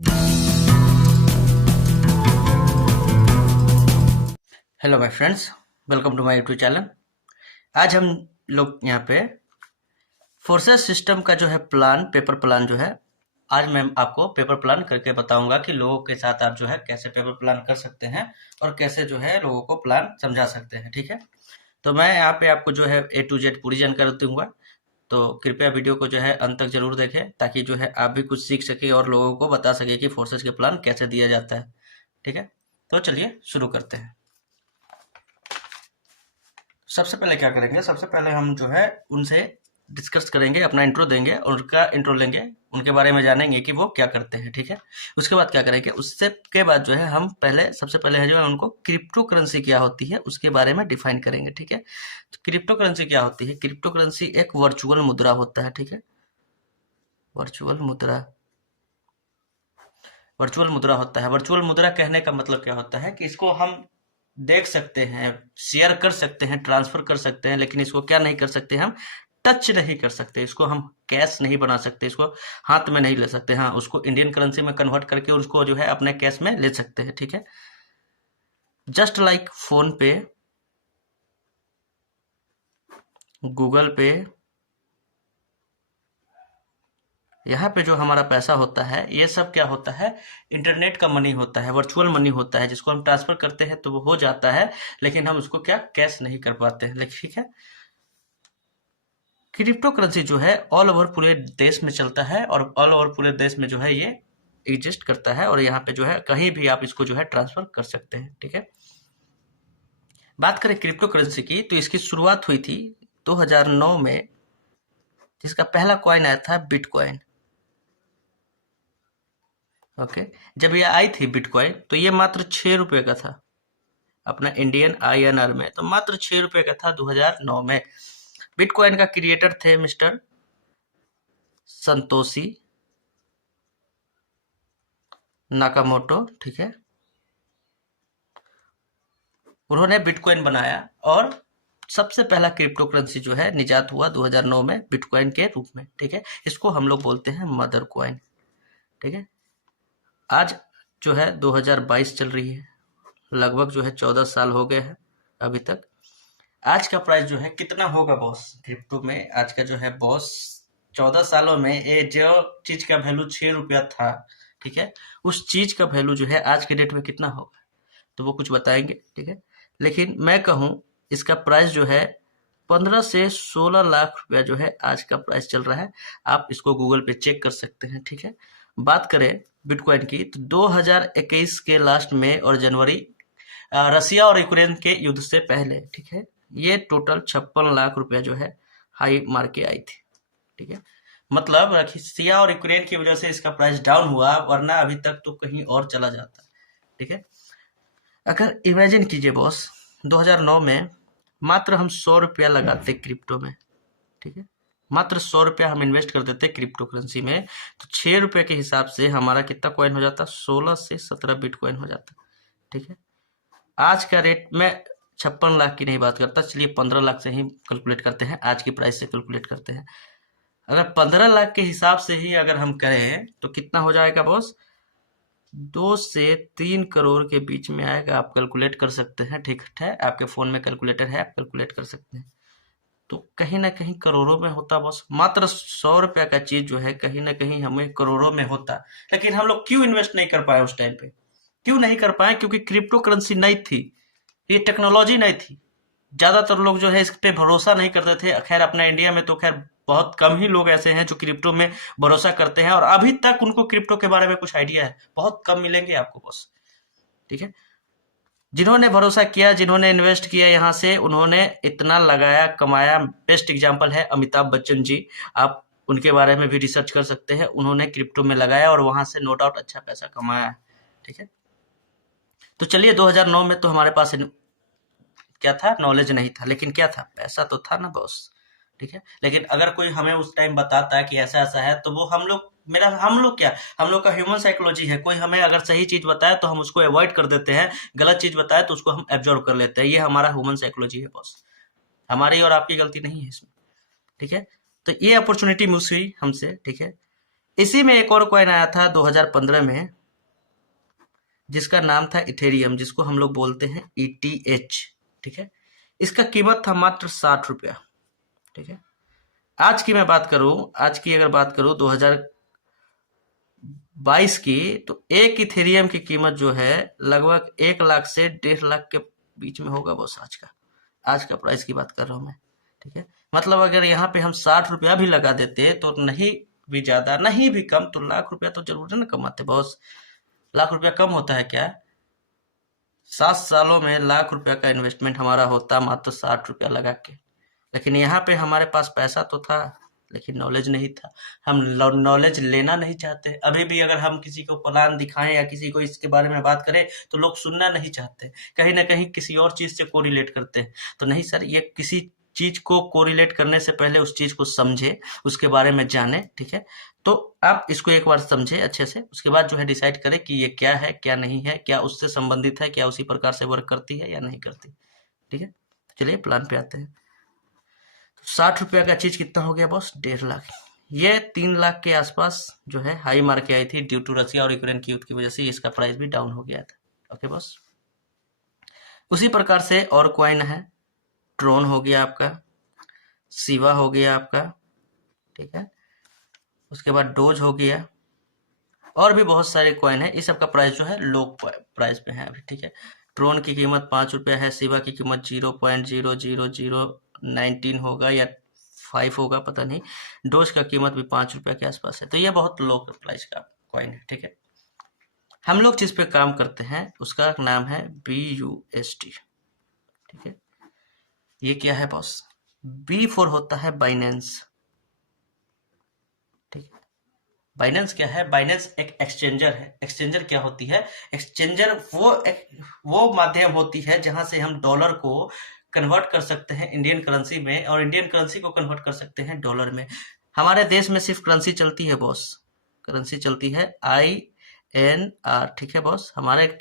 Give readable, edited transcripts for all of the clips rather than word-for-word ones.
Hello my friends, welcome to my YouTube channel. आज हम लोग यहाँ पे फोर्सेस सिस्टम का जो है प्लान, पेपर प्लान जो है, आज मैं आपको पेपर प्लान करके बताऊंगा कि लोगों के साथ आप जो है कैसे पेपर प्लान कर सकते हैं और कैसे जो है लोगों को प्लान समझा सकते हैं। ठीक है, तो मैं यहाँ पे आपको जो है A to Z पूरी जानकारी दूंगा, तो कृपया वीडियो को जो है अंत तक जरूर देखें ताकि जो है आप भी कुछ सीख सके और लोगों को बता सके कि फोर्सेस के प्लान कैसे दिया जाता है। ठीक है, तो चलिए शुरू करते हैं। सबसे पहले क्या करेंगे, सबसे पहले हम जो है उनसे डिस्कस करेंगे, अपना इंट्रो देंगे और उनका इंट्रो लेंगे, उनके बारे में जानेंगे कि वो क्या करते हैं। ठीक है, उसके बाद क्या करेंगे, उससे के बाद जो है हम पहले सबसे पहले है जो है उनको क्रिप्टो करेंसी क्या होती है उसके बारे में डिफाइन करेंगे। ठीक है, तो क्रिप्टो करेंसी क्या होती है? क्रिप्टो करेंसी एक वर्चुअल मुद्रा होता है। ठीक है, वर्चुअल मुद्रा, वर्चुअल मुद्रा होता है। वर्चुअल मुद्रा कहने का मतलब क्या होता है कि इसको हम देख सकते हैं, शेयर कर सकते हैं, ट्रांसफर कर सकते हैं, लेकिन इसको क्या नहीं कर सकते, हम टच नहीं कर सकते, इसको हम कैश नहीं बना सकते, इसको हाथ में नहीं ले सकते। हाँ, उसको इंडियन करेंसी में कन्वर्ट करके उसको जो है अपने कैश में ले सकते हैं। ठीक है, जस्ट लाइक फोन पे, गूगल पे, यहाँ पे जो हमारा पैसा होता है ये सब क्या होता है, इंटरनेट का मनी होता है, वर्चुअल मनी होता है, जिसको हम ट्रांसफर करते हैं तो वो हो जाता है, लेकिन हम उसको क्या कैश नहीं कर पाते हैं। लेकिन ठीक है, क्रिप्टो करेंसी जो है ऑल ओवर पूरे देश में चलता है और ऑल ओवर पूरे देश में जो है ये एग्जिस्ट करता है और यहाँ पे जो है कहीं भी आप इसको जो है ट्रांसफर कर सकते हैं। ठीक है, बात करें क्रिप्टो करेंसी की तो इसकी शुरुआत हुई थी 2009 में, जिसका पहला कॉइन आया था बिटकॉइन। ओके, जब ये आई थी बिटकॉइन तो ये मात्र 6 रुपए का था, अपना इंडियन INR में तो मात्र 6 रुपए का था 2009 में। बिटकॉइन का क्रिएटर थे मिस्टर संतोषी नाकामोटो। ठीक है, उन्होंने बिटकॉइन बनाया और सबसे पहला क्रिप्टो करेंसी जो है निजात हुआ 2009 में बिटकॉइन के रूप में। ठीक है, इसको हम लोग बोलते हैं मदर कॉइन। ठीक है, आज जो है 2022 चल रही है, लगभग जो है 14 साल हो गए हैं अभी तक। आज का प्राइस जो है कितना होगा बॉस क्रिप्टो में? आज का जो है बॉस 14 सालों में ये जो चीज का वैल्यू 6 रुपया था, ठीक है, उस चीज का वैल्यू जो है आज के डेट में कितना होगा तो वो कुछ बताएंगे। ठीक है, लेकिन मैं कहूँ इसका प्राइस जो है 15 से 16 लाख रुपया जो है आज का प्राइस चल रहा है। आप इसको गूगल पे चेक कर सकते हैं। ठीक है, बात करें बिटकॉइन की तो 2021 के लास्ट में और जनवरी, रसिया और यूक्रेन के युद्ध से पहले, ठीक है, ये टोटल 56 लाख रुपया जो है हाई मार के आई थी। ठीक है, मतलब रसिया और यूक्रेन की वजह से इसका प्राइस डाउन हुआ, वरना अभी तक तो कहीं और चला जाता। ठीक है, अगर इमेजिन कीजिए बॉस 2009 में मात्र हम 100 रुपया लगाते क्रिप्टो में। ठीक है, मात्र 100 रुपया हम इन्वेस्ट कर देते क्रिप्टो करेंसी में तो 6 रुपए के हिसाब से हमारा कितना कॉइन हो जाता? 16 से 17 बिटकॉइन हो जाता। ठीक है, आज का रेट में 56 लाख की नहीं बात करता, चलिए 15 लाख से ही कैलकुलेट करते हैं, आज की प्राइस से कैलकुलेट करते हैं। अगर 15 लाख के हिसाब से ही अगर हम करें तो कितना हो जाएगा बॉस? 2 से 3 करोड़ के बीच में आएगा। आप कैलकुलेट कर सकते हैं। ठीक है, आपके फोन में कैलकुलेटर है, आप कैलकुलेट कर सकते हैं। तो कहीं ना कहीं करोड़ों में होता बॉस, मात्र 100 रुपया का चीज जो है कहीं ना कहीं हमें करोड़ों में होता। लेकिन हम लोग क्यों इन्वेस्ट नहीं कर पाए उस टाइम पे? क्यों नहीं कर पाए? क्योंकि क्रिप्टो करेंसी नहीं थी, ये टेक्नोलॉजी नहीं थी, ज्यादातर लोग जो है इस पे भरोसा नहीं करते थे। खैर अपना इंडिया में तो खैर बहुत कम ही लोग ऐसे हैं जो क्रिप्टो में भरोसा करते हैं और अभी तक उनको क्रिप्टो के बारे में कुछ आइडिया है, बहुत कम मिलेंगे आपको बॉस। ठीक है, जिन्होंने भरोसा किया, जिन्होंने इन्वेस्ट किया यहाँ से, उन्होंने इतना लगाया, कमाया। बेस्ट एग्जांपल है अमिताभ बच्चन जी, आप उनके बारे में भी रिसर्च कर सकते हैं। उन्होंने क्रिप्टो में लगाया और वहां से नो डाउट अच्छा पैसा कमाया। ठीक है, तो चलिए 2009 में तो हमारे पास क्या था? नॉलेज नहीं था, लेकिन क्या था? पैसा तो था ना बॉस। ठीक है, लेकिन अगर कोई हमें उस टाइम बताता है कि ऐसा ऐसा है तो वो हम लोग क्या, हम लोग का ह्यूमन साइकोलॉजी है, कोई हमें अगर सही चीज बताए तो हम उसको अवॉइड कर देते हैं, गलत चीज बताए तो उसको हम एब्जॉर्व कर लेते हैं। ये हमारा ह्यूमन साइकोलॉजी है बॉस, हमारी और आपकी गलती नहीं है इसमें। ठीक है, तो ये अपॉर्चुनिटी मिस हुई हमसे। ठीक है, इसी में एक और कॉइन आया था 2015 में, जिसका नाम था इथेरियम, जिसको हम लोग बोलते हैं ETH। ठीक है, इसका कीमत था मात्र 60 रुपया। ठीक है, आज की मैं बात करूं, आज की अगर बात करूं 2022 की, तो एक इथेरियम की कीमत जो है लगभग 1 लाख से 1.5 लाख के बीच में होगा बॉस। आज का प्राइस की बात कर रहा हूं मैं। ठीक है, मतलब अगर यहाँ पे हम 60 रुपया भी लगा देते तो नहीं भी ज्यादा नहीं भी कम, तो लाख रुपया तो जरूर ना कमाते बॉस। लाख रुपया कम होता है क्या? 7 सालों में लाख रुपया का इन्वेस्टमेंट हमारा होता मात्र 60 रुपया लगा के। लेकिन यहाँ पे हमारे पास पैसा तो था, लेकिन नॉलेज नहीं था। हम नॉलेज लेना नहीं चाहते। अभी भी अगर हम किसी को प्लान दिखाएं या किसी को इसके बारे में बात करें तो लोग सुनना नहीं चाहते, कहीं ना कहीं किसी और चीज से कोरिलेट करते हैं। तो नहीं सर, ये किसी चीज को कोरिलेट करने से पहले उस चीज को समझे, उसके बारे में जाने। ठीक है, तो आप इसको एक बार समझे अच्छे से, उसके बाद जो है डिसाइड करें कि ये क्या है क्या नहीं है, क्या उससे संबंधित है, क्या उसी प्रकार से वर्क करती है या नहीं करती। ठीक है, चलिए प्लान पे आते हैं। 60 रुपया का चीज कितना हो गया बॉस? 1.5 लाख। ये 3 लाख के आसपास जो है हाई मार के आई थी, ड्यू टू रसिया और यूक्रेन की युद्ध की वजह से इसका प्राइस भी डाउन हो गया था। ओके बॉस, उसी प्रकार से और कॉइन है, ट्रोन हो गया आपका, सिवा हो गया आपका। ठीक है, उसके बाद डोज हो गया, और भी बहुत सारे कॉइन है। इस सब का प्राइस जो है लो प्राइस पे है अभी। ठीक है, ट्रोन की कीमत 5 रुपया है, सिवा की कीमत 0.00019 होगा या 5 होगा, पता नहीं। डोज का कीमत भी 5 रुपया के आसपास है। तो ये बहुत लो प्राइस का कॉइन है। ठीक है, हम लोग जिस पे काम करते हैं उसका नाम है BUSD। ठीक है, ये क्या है बॉस? B4 होता है बाइनेंस। ठीक है, बाइनेंस क्या है? बाइनेंस एक एक्सचेंजर है। एक्सचेंजर क्या होती है? एक्सचेंजर वो माध्यम होती है जहां से हम डॉलर को कन्वर्ट कर सकते हैं इंडियन करेंसी में, और इंडियन करेंसी को कन्वर्ट कर सकते हैं डॉलर में। हमारे देश में सिर्फ करेंसी चलती है बॉस, करेंसी चलती है INR। ठीक है बॉस, हमारे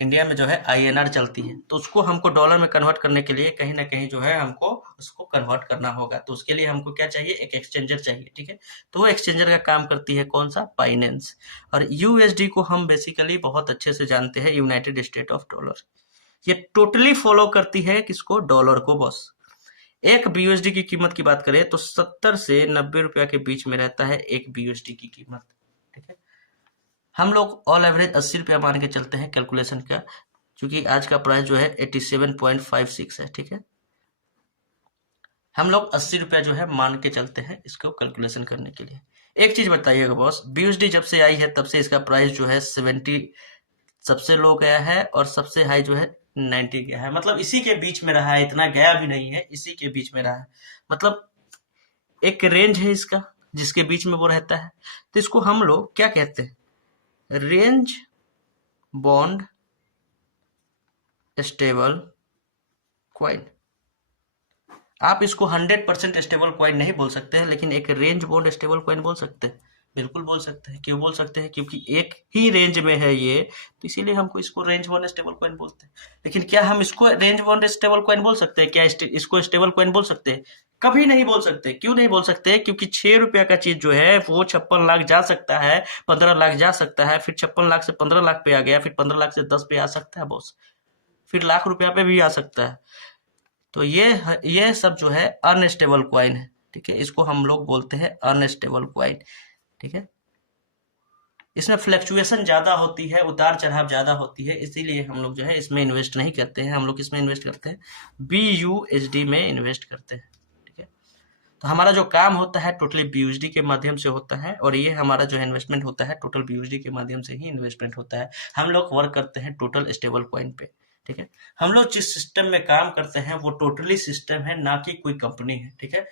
इंडिया में जो है INR चलती है, तो उसको हमको डॉलर में कन्वर्ट करने के लिए कहीं ना कहीं जो है हमको उसको कन्वर्ट करना होगा। तो उसके लिए हमको क्या चाहिए? एक एक्सचेंजर चाहिए। ठीक है, तो वो एक्सचेंजर का काम करती है कौन सा? बाइनेंस। और USD को हम बेसिकली बहुत अच्छे से जानते हैं, यूनाइटेड स्टेट ऑफ डॉलर। ये टोटली फॉलो करती है किसको? डॉलर को बॉस। एक BUSD की कीमत की बात करें तो 70 से 90 रुपया के बीच में रहता है एक BUSD की कीमत। ठीक है, हम लोग ऑल एवरेज 80 रुपया मान के चलते हैं कैलकुलेशन का, क्योंकि आज का प्राइस जो है 87.56 है। ठीक है, हम लोग 80 रुपया जो है मान के चलते हैं इसको कैलकुलेशन करने के लिए। एक चीज बताइएगा बॉस, BUSD जब से आई है तब से इसका प्राइस जो है 70 सबसे लो गया है और सबसे हाई जो है 90 गया है। मतलब इसी के बीच में रहा है, इतना गया भी नहीं है, इसी के बीच में रहा है। मतलब एक रेंज है इसका जिसके बीच में वो रहता है। तो इसको हम लोग क्या कहते हैं? Range bond stable coin. आप इसको 100% स्टेबल कॉइन नहीं बोल सकते हैं, लेकिन एक रेंज बॉन्ड स्टेबल कॉइन बोल सकते हैं। बिल्कुल बोल सकते हैं। क्यों बोल सकते हैं? क्योंकि एक ही रेंज में है ये, तो इसीलिए हमको इसको रेंज बॉन्ड स्टेबल कॉइन बोलते हैं। लेकिन क्या हम इसको रेंज बॉन्ड स्टेबल कॉइन बोल सकते हैं? क्या इसको स्टेबल कॉइन बोल सकते हैं? कभी नहीं बोल सकते। क्यों नहीं बोल सकते? क्योंकि 6 रुपया का चीज जो है वो 56 लाख जा सकता है, 15 लाख जा सकता है, फिर 56 लाख से 15 लाख पे आ गया, फिर 15 लाख से 10 पे आ सकता है बॉस, फिर लाख रुपया पे भी आ सकता है। तो ये सब जो है अनस्टेबल कॉइन है। ठीक है, इसको हम लोग बोलते हैं अनस्टेबल कॉइन। ठीक है, इसमें फ्लक्चुएशन ज्यादा होती है, उतार चढ़ाव ज्यादा होती है, इसीलिए हम लोग जो है इसमें इन्वेस्ट नहीं करते हैं। हम लोग इसमें इन्वेस्ट करते हैं BUSD में इन्वेस्ट करते हैं। ठीक है, तो हमारा जो काम होता है टोटली BUSD के माध्यम से होता है, और ये हमारा जो इन्वेस्टमेंट होता है टोटल BUSD के माध्यम से ही इन्वेस्टमेंट होता है। हम लोग वर्क करते हैं टोटल स्टेबल कॉइन पे। ठीक है, हम लोग जिस सिस्टम में काम करते हैं वो टोटली सिस्टम है, ना कि कोई कंपनी है। ठीक है,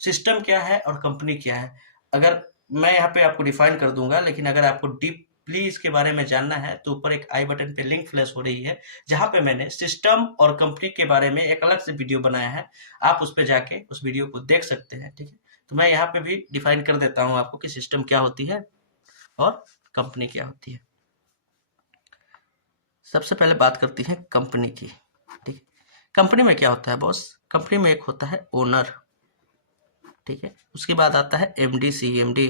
सिस्टम क्या है और कंपनी क्या है, अगर मैं यहाँ पे आपको डिफाइन कर दूंगा, लेकिन अगर आपको डीपली इसके बारे में जानना है तो ऊपर एक आई बटन पे लिंक फ्लैश हो रही है, जहां पे मैंने सिस्टम और कंपनी के बारे में एक अलग से वीडियो बनाया है। आप उस पे जाके उस वीडियो को देख सकते हैं। ठीक है, तो मैं यहाँ पे भी डिफाइन कर देता हूँ आपको कि सिस्टम क्या होती है और कंपनी क्या होती है। सबसे पहले बात करती है कंपनी की। ठीक है, कंपनी में क्या होता है बॉस? कंपनी में एक होता है ओनर। ठीक है, उसके बाद आता है MD CMD।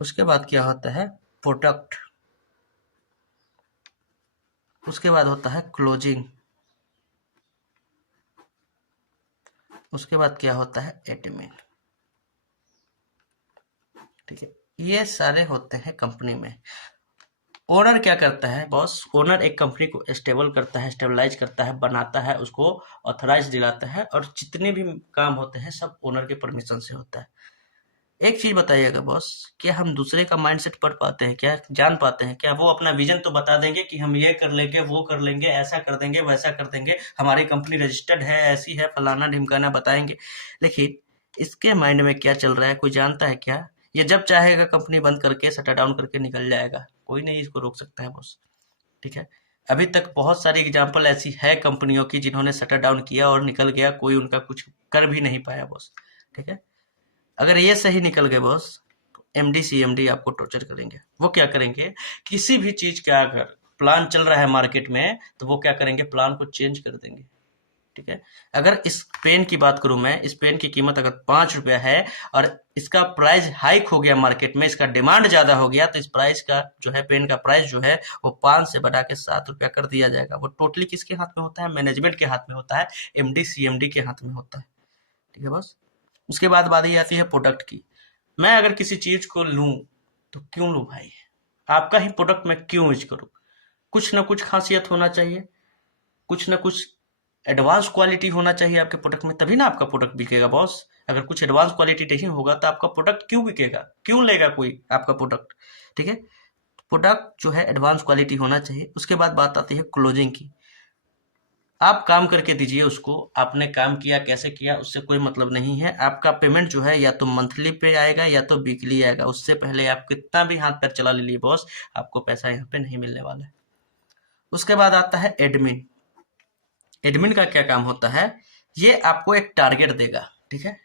उसके बाद क्या होता है प्रोडक्ट, उसके बाद होता है क्लोजिंग, उसके बाद क्या होता है एडमिन। ठीक है, ये सारे होते हैं कंपनी में। ओनर क्या करता है बॉस, ओनर एक कंपनी को स्टेबल करता है, स्टेबलाइज करता है, बनाता है, उसको ऑथराइज दिलाता है, और जितने भी काम होते हैं सब ओनर के परमिशन से होता है। एक चीज बताइएगा बॉस, क्या हम दूसरे का माइंडसेट पढ़ पाते हैं, क्या जान पाते हैं क्या? वो अपना विजन तो बता देंगे कि हम ये कर लेंगे, वो कर लेंगे, ऐसा कर देंगे, वैसा कर देंगे, हमारी कंपनी रजिस्टर्ड है, ऐसी है, फलाना ढिमकाना बताएंगे, लेकिन इसके माइंड में क्या चल रहा है कोई जानता है क्या? ये जब चाहेगा कंपनी बंद करके शटर डाउन करके निकल जाएगा, कोई नहीं इसको रोक सकता है बॉस। ठीक है, अभी तक बहुत सारी एग्जांपल ऐसी है कंपनियों की जिन्होंने शटर डाउन किया और निकल गया, कोई उनका कुछ कर भी नहीं पाया बॉस। ठीक है, अगर ये सही निकल गए बॉस, तो एमडी सीएमडी आपको टॉर्चर करेंगे। वो क्या करेंगे, किसी भी चीज का अगर प्लान चल रहा है मार्केट में तो वो क्या करेंगे, प्लान को चेंज कर देंगे। ठीक है, अगर इस पेन की बात करूं मैं, इस पेन की कीमत अगर 5 रुपया है और इसका प्राइस हाइक हो गया मार्केट में, इसका डिमांड ज्यादा हो गया, तो इस प्राइस का जो है, पेन का प्राइस जो है वो 5 से बढ़ा के 7 रुपया कर दिया जाएगा। वो टोटली किसके हाथ में होता है, मैनेजमेंट के हाथ में होता है, एमडी सीएमडी के हाथ में होता है। ठीक है बॉस, उसके बाद बात आती है प्रोडक्ट की। मैं अगर किसी चीज को लूं तो क्यों लूं भाई, आपका ही प्रोडक्ट मैं क्यों यूज करूं? कुछ ना कुछ खासियत होना चाहिए, कुछ ना कुछ एडवांस क्वालिटी होना चाहिए आपके प्रोडक्ट में, तभी ना आपका प्रोडक्ट बिकेगा बॉस। अगर कुछ एडवांस क्वालिटी नहीं होगा तो आपका प्रोडक्ट क्यों बिकेगा, क्यों लेगा कोई आपका प्रोडक्ट? ठीक है, प्रोडक्ट जो है एडवांस क्वालिटी होना चाहिए। उसके बाद बात आती है क्लोजिंग की। आप काम करके दीजिए उसको, आपने काम किया कैसे किया उससे कोई मतलब नहीं है, आपका पेमेंट जो है या तो मंथली पे आएगा या तो वीकली आएगा। उससे पहले आप कितना भी हाथ पैर चला लीजिए बॉस, आपको पैसा यहाँ पे नहीं मिलने वाला है। उसके बाद आता है एडमिन। एडमिन का क्या काम होता है, ये आपको एक टारगेट देगा। ठीक है,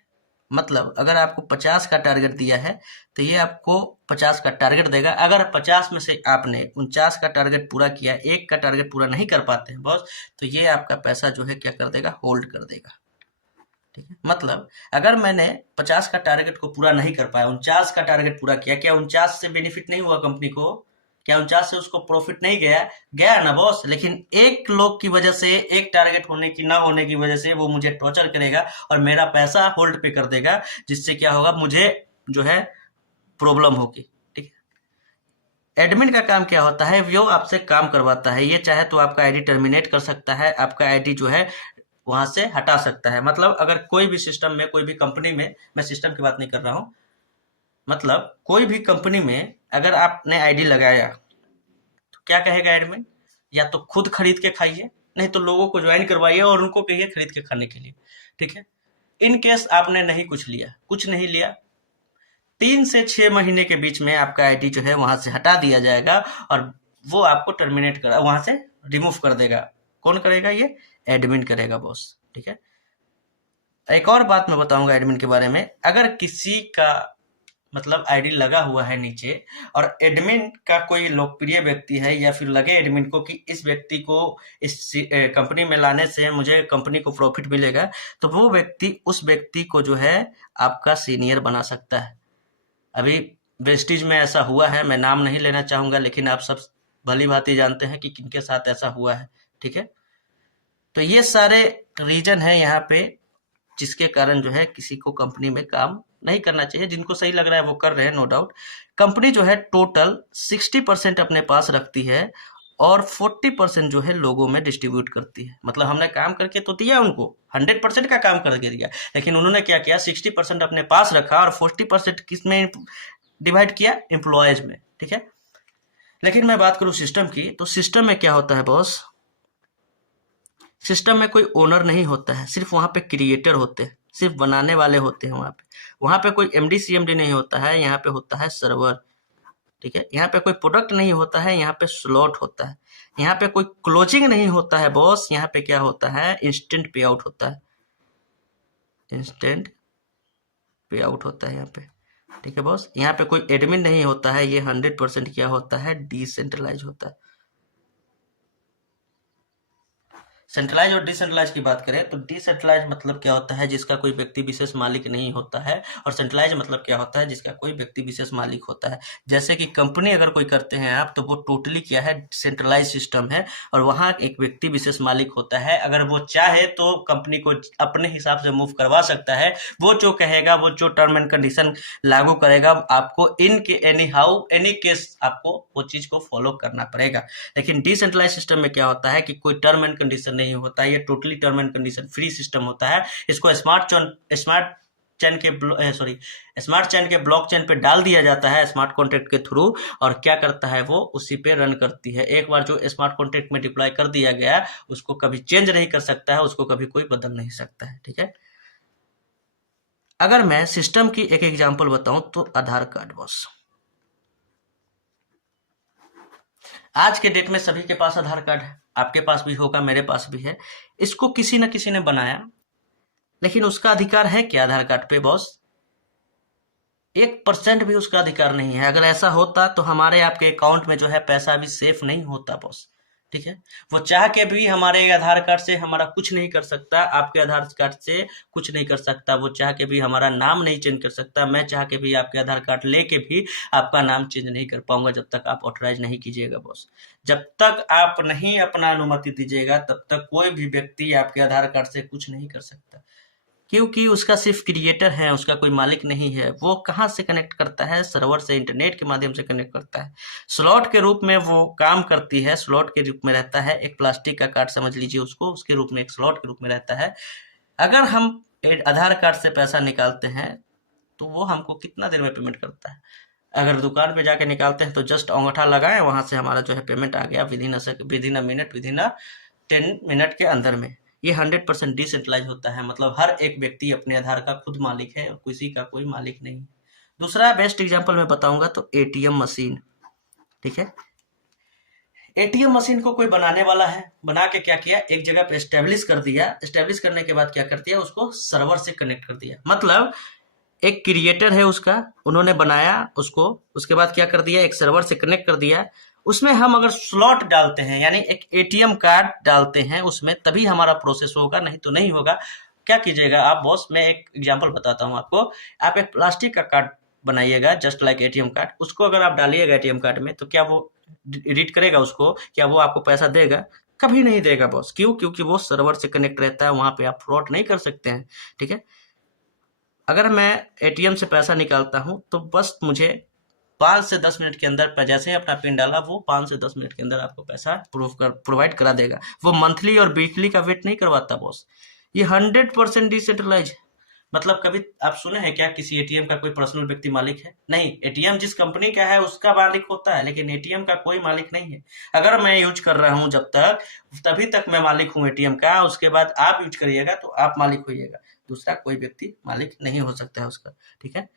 मतलब अगर आपको 50 का टारगेट दिया है तो ये आपको 50 का टारगेट देगा। अगर 50 में से आपने 49 का टारगेट पूरा किया, एक का टारगेट पूरा नहीं कर पाते हैं बॉस, तो ये आपका पैसा जो है क्या कर देगा, होल्ड कर देगा। ठीक है, मतलब अगर मैंने 50 का टारगेट को पूरा नहीं कर पाया, 49 का टारगेट पूरा किया, क्या 49 से बेनिफिट नहीं हुआ कंपनी को? क्या 49 से उसको प्रॉफिट नहीं गया? गया ना बॉस, लेकिन एक लोग की वजह से, एक टारगेट होने की ना होने की वजह से वो मुझे टॉर्चर करेगा और मेरा पैसा होल्ड पे कर देगा, जिससे क्या होगा, मुझे जो है प्रॉब्लम होगी। ठीक है, एडमिन का काम क्या होता है, वो आपसे काम करवाता है। ये चाहे तो आपका आईडी टर्मिनेट कर सकता है, आपका आईडी जो है वहां से हटा सकता है। मतलब अगर कोई भी सिस्टम में, कोई भी कंपनी में, मैं सिस्टम की बात नहीं कर रहा हूँ, मतलब कोई भी कंपनी में अगर आपने आईडी लगाया तो क्या कहेगा एडमिन, या तो खुद खरीद के खाइए, नहीं तो लोगों को ज्वाइन करवाइए और उनको कहिए खरीद के खाने के लिए। ठीक है, इन केस आपने नहीं कुछ लिया, कुछ नहीं लिया, 3 से 6 महीने के बीच में आपका आईडी जो है वहां से हटा दिया जाएगा और वो आपको टर्मिनेट कर, वहां से रिमूव कर देगा। कौन करेगा? ये एडमिन करेगा बॉस। ठीक है, एक और बात मैं बताऊंगा एडमिन के बारे में। अगर किसी का मतलब आईडी लगा हुआ है नीचे और एडमिन का कोई लोकप्रिय व्यक्ति है, या फिर लगे एडमिन को कि इस व्यक्ति को इस कंपनी में लाने से मुझे कंपनी को प्रॉफिट मिलेगा, तो वो व्यक्ति उस व्यक्ति को जो है आपका सीनियर बना सकता है। अभी वेस्टीज में ऐसा हुआ है, मैं नाम नहीं लेना चाहूंगा, लेकिन आप सब भली भांति जानते हैं कि किनके साथ ऐसा हुआ है। ठीक है, तो ये सारे रीजन है यहाँ पे जिसके कारण जो है किसी को कंपनी में काम नहीं करना चाहिए। जिनको सही लग रहा है वो कर रहे हैं, नो डाउट। कंपनी जो है टोटल 60% अपने पास रखती है और 40% जो है लोगों में डिस्ट्रीब्यूट करती है। मतलब हमने काम करके तो दिया उनको, 100% का काम करके दिया, लेकिन उन्होंने क्या किया, 60% अपने पास रखा और 40% किस में डिवाइड किया, एम्प्लॉयज में। ठीक है, लेकिन मैं बात करूं सिस्टम की, तो सिस्टम में क्या होता है बॉस, सिस्टम में कोई ओनर नहीं होता है, सिर्फ वहां पे क्रिएटर होते हैं, सिर्फ बनाने वाले होते हैं। वहां पे कोई एमडी सीएमडी नहीं होता है, यहाँ पे होता है सर्वर। ठीक है, यहाँ पे कोई प्रोडक्ट नहीं होता है, यहाँ पे स्लॉट होता है। यहाँ पे कोई क्लोजिंग नहीं होता है बॉस, यहाँ पे क्या होता है, इंस्टेंट पे आउट होता है, इंस्टेंट पे आउट होता है यहाँ पे। ठीक है बॉस, यहाँ पे कोई एडमिन नहीं होता है, ये 100% क्या होता है, डिसेंट्रलाइज होता है। सेंट्रलाइज और डिसेंट्रलाइज की बात करें तो डिसेंट्रलाइज मतलब क्या होता है, जिसका कोई व्यक्ति विशेष मालिक नहीं होता है, और सेंट्रलाइज मतलब क्या होता है, जिसका कोई व्यक्ति विशेष मालिक होता है। जैसे कि कंपनी अगर कोई करते हैं आप, तो वो टोटली क्या है, सेंट्रलाइज सिस्टम है, और वहाँ एक व्यक्ति विशेष मालिक होता है। अगर वो चाहे तो कंपनी को अपने हिसाब से मूव करवा सकता है, वो जो कहेगा, वो जो टर्म एंड कंडीशन लागू करेगा, आपको इन के एनी हाउ एनी केस आपको वो चीज को फॉलो करना पड़ेगा। लेकिन डिसेंट्रलाइज सिस्टम में क्या होता है कि कोई टर्म एंड कंडीशन नहीं होता है, ये totally term and condition free system होता है। इसको स्मार्ट चेन के ब्लॉक चेन पे डाल दिया जाता है स्मार्ट कॉन्ट्रैक्ट के थ्रू, और क्या करता है, वो उसी पे रन करती है। एक बार जो स्मार्ट कॉन्ट्रैक्ट में डिप्लॉय कर दिया गया, उसको कभी चेंज नहीं कर सकता है, उसको कभी कोई बदल नहीं सकता है। ठीक है, अगर मैं सिस्टम की एक एग्जांपल बताऊं तो आधार कार्ड बॉस। आज के डेट में सभी के पास आधार कार्ड है, आपके पास भी होगा, मेरे पास भी है। इसको किसी न किसी ने बनाया, लेकिन उसका अधिकार है क्या आधार कार्ड पे बॉस? 1% भी उसका अधिकार नहीं है। अगर ऐसा होता तो हमारे आपके अकाउंट में जो है पैसा भी सेफ नहीं होता बॉस। ठीक है, वो चाह के भी हमारे आधार कार्ड से हमारा कुछ नहीं कर सकता, आपके आधार कार्ड से कुछ नहीं कर सकता। वो चाह के भी हमारा नाम नहीं चेंज कर सकता, मैं चाह के भी आपके आधार कार्ड लेके भी आपका नाम चेंज नहीं कर पाऊंगा, जब तक आप ऑथराइज नहीं कीजिएगा बॉस। जब तक आप नहीं अपना अनुमति दीजिएगा, तब तक कोई भी व्यक्ति आपके आधार कार्ड से कुछ नहीं कर सकता, क्योंकि उसका सिर्फ क्रिएटर है, उसका कोई मालिक नहीं है। वो कहाँ से कनेक्ट करता है? सर्वर से, इंटरनेट के माध्यम से कनेक्ट करता है। स्लॉट के रूप में वो काम करती है, स्लॉट के रूप में रहता है, एक प्लास्टिक का कार्ड समझ लीजिए उसको, उसके रूप में एक स्लॉट के रूप में रहता है। अगर हम आधार कार्ड से पैसा निकालते हैं तो वो हमको कितना देर में पेमेंट करता है? अगर दुकान पे जाके निकालते हैं तो जस्ट अंगूठा लगाएं, वहां से हमारा जो है पेमेंट आ गया within a minute, within a 10 minute के अंदर में। ये 100% डिसेंट्रलाइज होता है, मतलब हर एक व्यक्ति अपने आधार का खुद मालिक है और किसी का कोई मालिक नहीं। दूसरा बेस्ट एग्जांपल मैं बताऊंगा तो एटीएम मशीन। ठीक है, एटीएम मशीन को कोई बनाने वाला है, बना के क्या किया, एक जगह पे एस्टेब्लिश कर दिया। एस्टेब्लिश करने के बाद क्या कर दिया, उसको सर्वर से कनेक्ट कर दिया। मतलब एक क्रिएटर है उसका, उन्होंने बनाया उसको, उसके बाद क्या कर दिया, एक सर्वर से कनेक्ट कर दिया। उसमें हम अगर स्लॉट डालते हैं, यानी एक एटीएम कार्ड डालते हैं उसमें, तभी हमारा प्रोसेस होगा, नहीं तो नहीं होगा। क्या कीजिएगा आप बॉस, मैं एक एग्जांपल बताता हूं आपको। आप एक प्लास्टिक का कार्ड बनाइएगा जस्ट लाइक एटीएम कार्ड, उसको अगर आप डालिएगा एटीएम कार्ड में, तो क्या वो रीड करेगा उसको? क्या वो आपको पैसा देगा? कभी नहीं देगा बॉस। क्यों? क्योंकि वो सर्वर से कनेक्ट रहता है, वहां पे आप फ्रॉड नहीं कर सकते हैं। ठीक है, अगर मैं एटीएम से पैसा निकालता हूं तो बस मुझे 5 से 10 मिनट के अंदर, जैसे ही अपना पिन डाला, वो 5 से 10 मिनट के अंदर आपको पैसा प्रोवाइड करा देगा। वो मंथली और वीकली का वेट नहीं करवाता बॉस। ये 100% डिसेंट्रलाइज है। मतलब कभी आप सुने हैं क्या किसी एटीएम का कोई पर्सनल व्यक्ति मालिक है? नहीं, एटीएम जिस कंपनी का है उसका मालिक होता है, लेकिन एटीएम का कोई मालिक नहीं है। अगर मैं यूज कर रहा हूं जब तक, तभी तक मैं मालिक हूं एटीएम का। उसके बाद आप यूज करिएगा तो आप मालिक होइएगा, दूसरा कोई व्यक्ति मालिक नहीं हो सकता है उसका। ठीक है,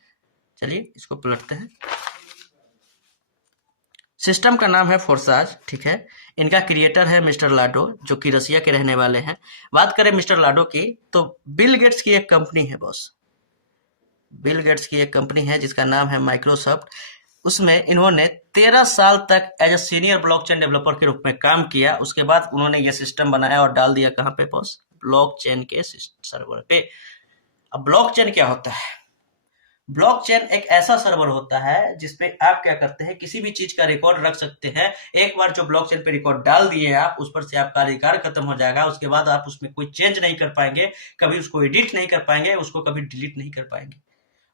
चलिए इसको पलटते हैं। सिस्टम का नाम है फोर्साज। ठीक है, इनका क्रिएटर है मिस्टर लाडो, जो कि रसिया के रहने वाले हैं। बात करें मिस्टर लाडो की, तो बिल गेट्स की एक कंपनी है बॉस। बिल गेट्स की एक कंपनी है जिसका नाम है माइक्रोसॉफ्ट। उसमें इन्होंने 13 साल तक as a senior blockchain developer के रूप में काम किया। उसके बाद उन्होंने ये सिस्टम बनाया और डाल दिया कहाँ पे बॉस? ब्लॉकचेन के सर्वर पे। अब ब्लॉकचेन क्या होता है? ब्लॉकचेन एक ऐसा सर्वर होता है जिसपे आप क्या करते हैं, किसी भी चीज का रिकॉर्ड रख सकते हैं। एक बार जो ब्लॉकचेन पे रिकॉर्ड डाल दिए आप, उस पर से आपका अधिकार खत्म हो जाएगा। उसके बाद आप उसमें कोई चेंज नहीं कर पाएंगे, कभी उसको एडिट नहीं कर पाएंगे, उसको कभी डिलीट नहीं कर पाएंगे,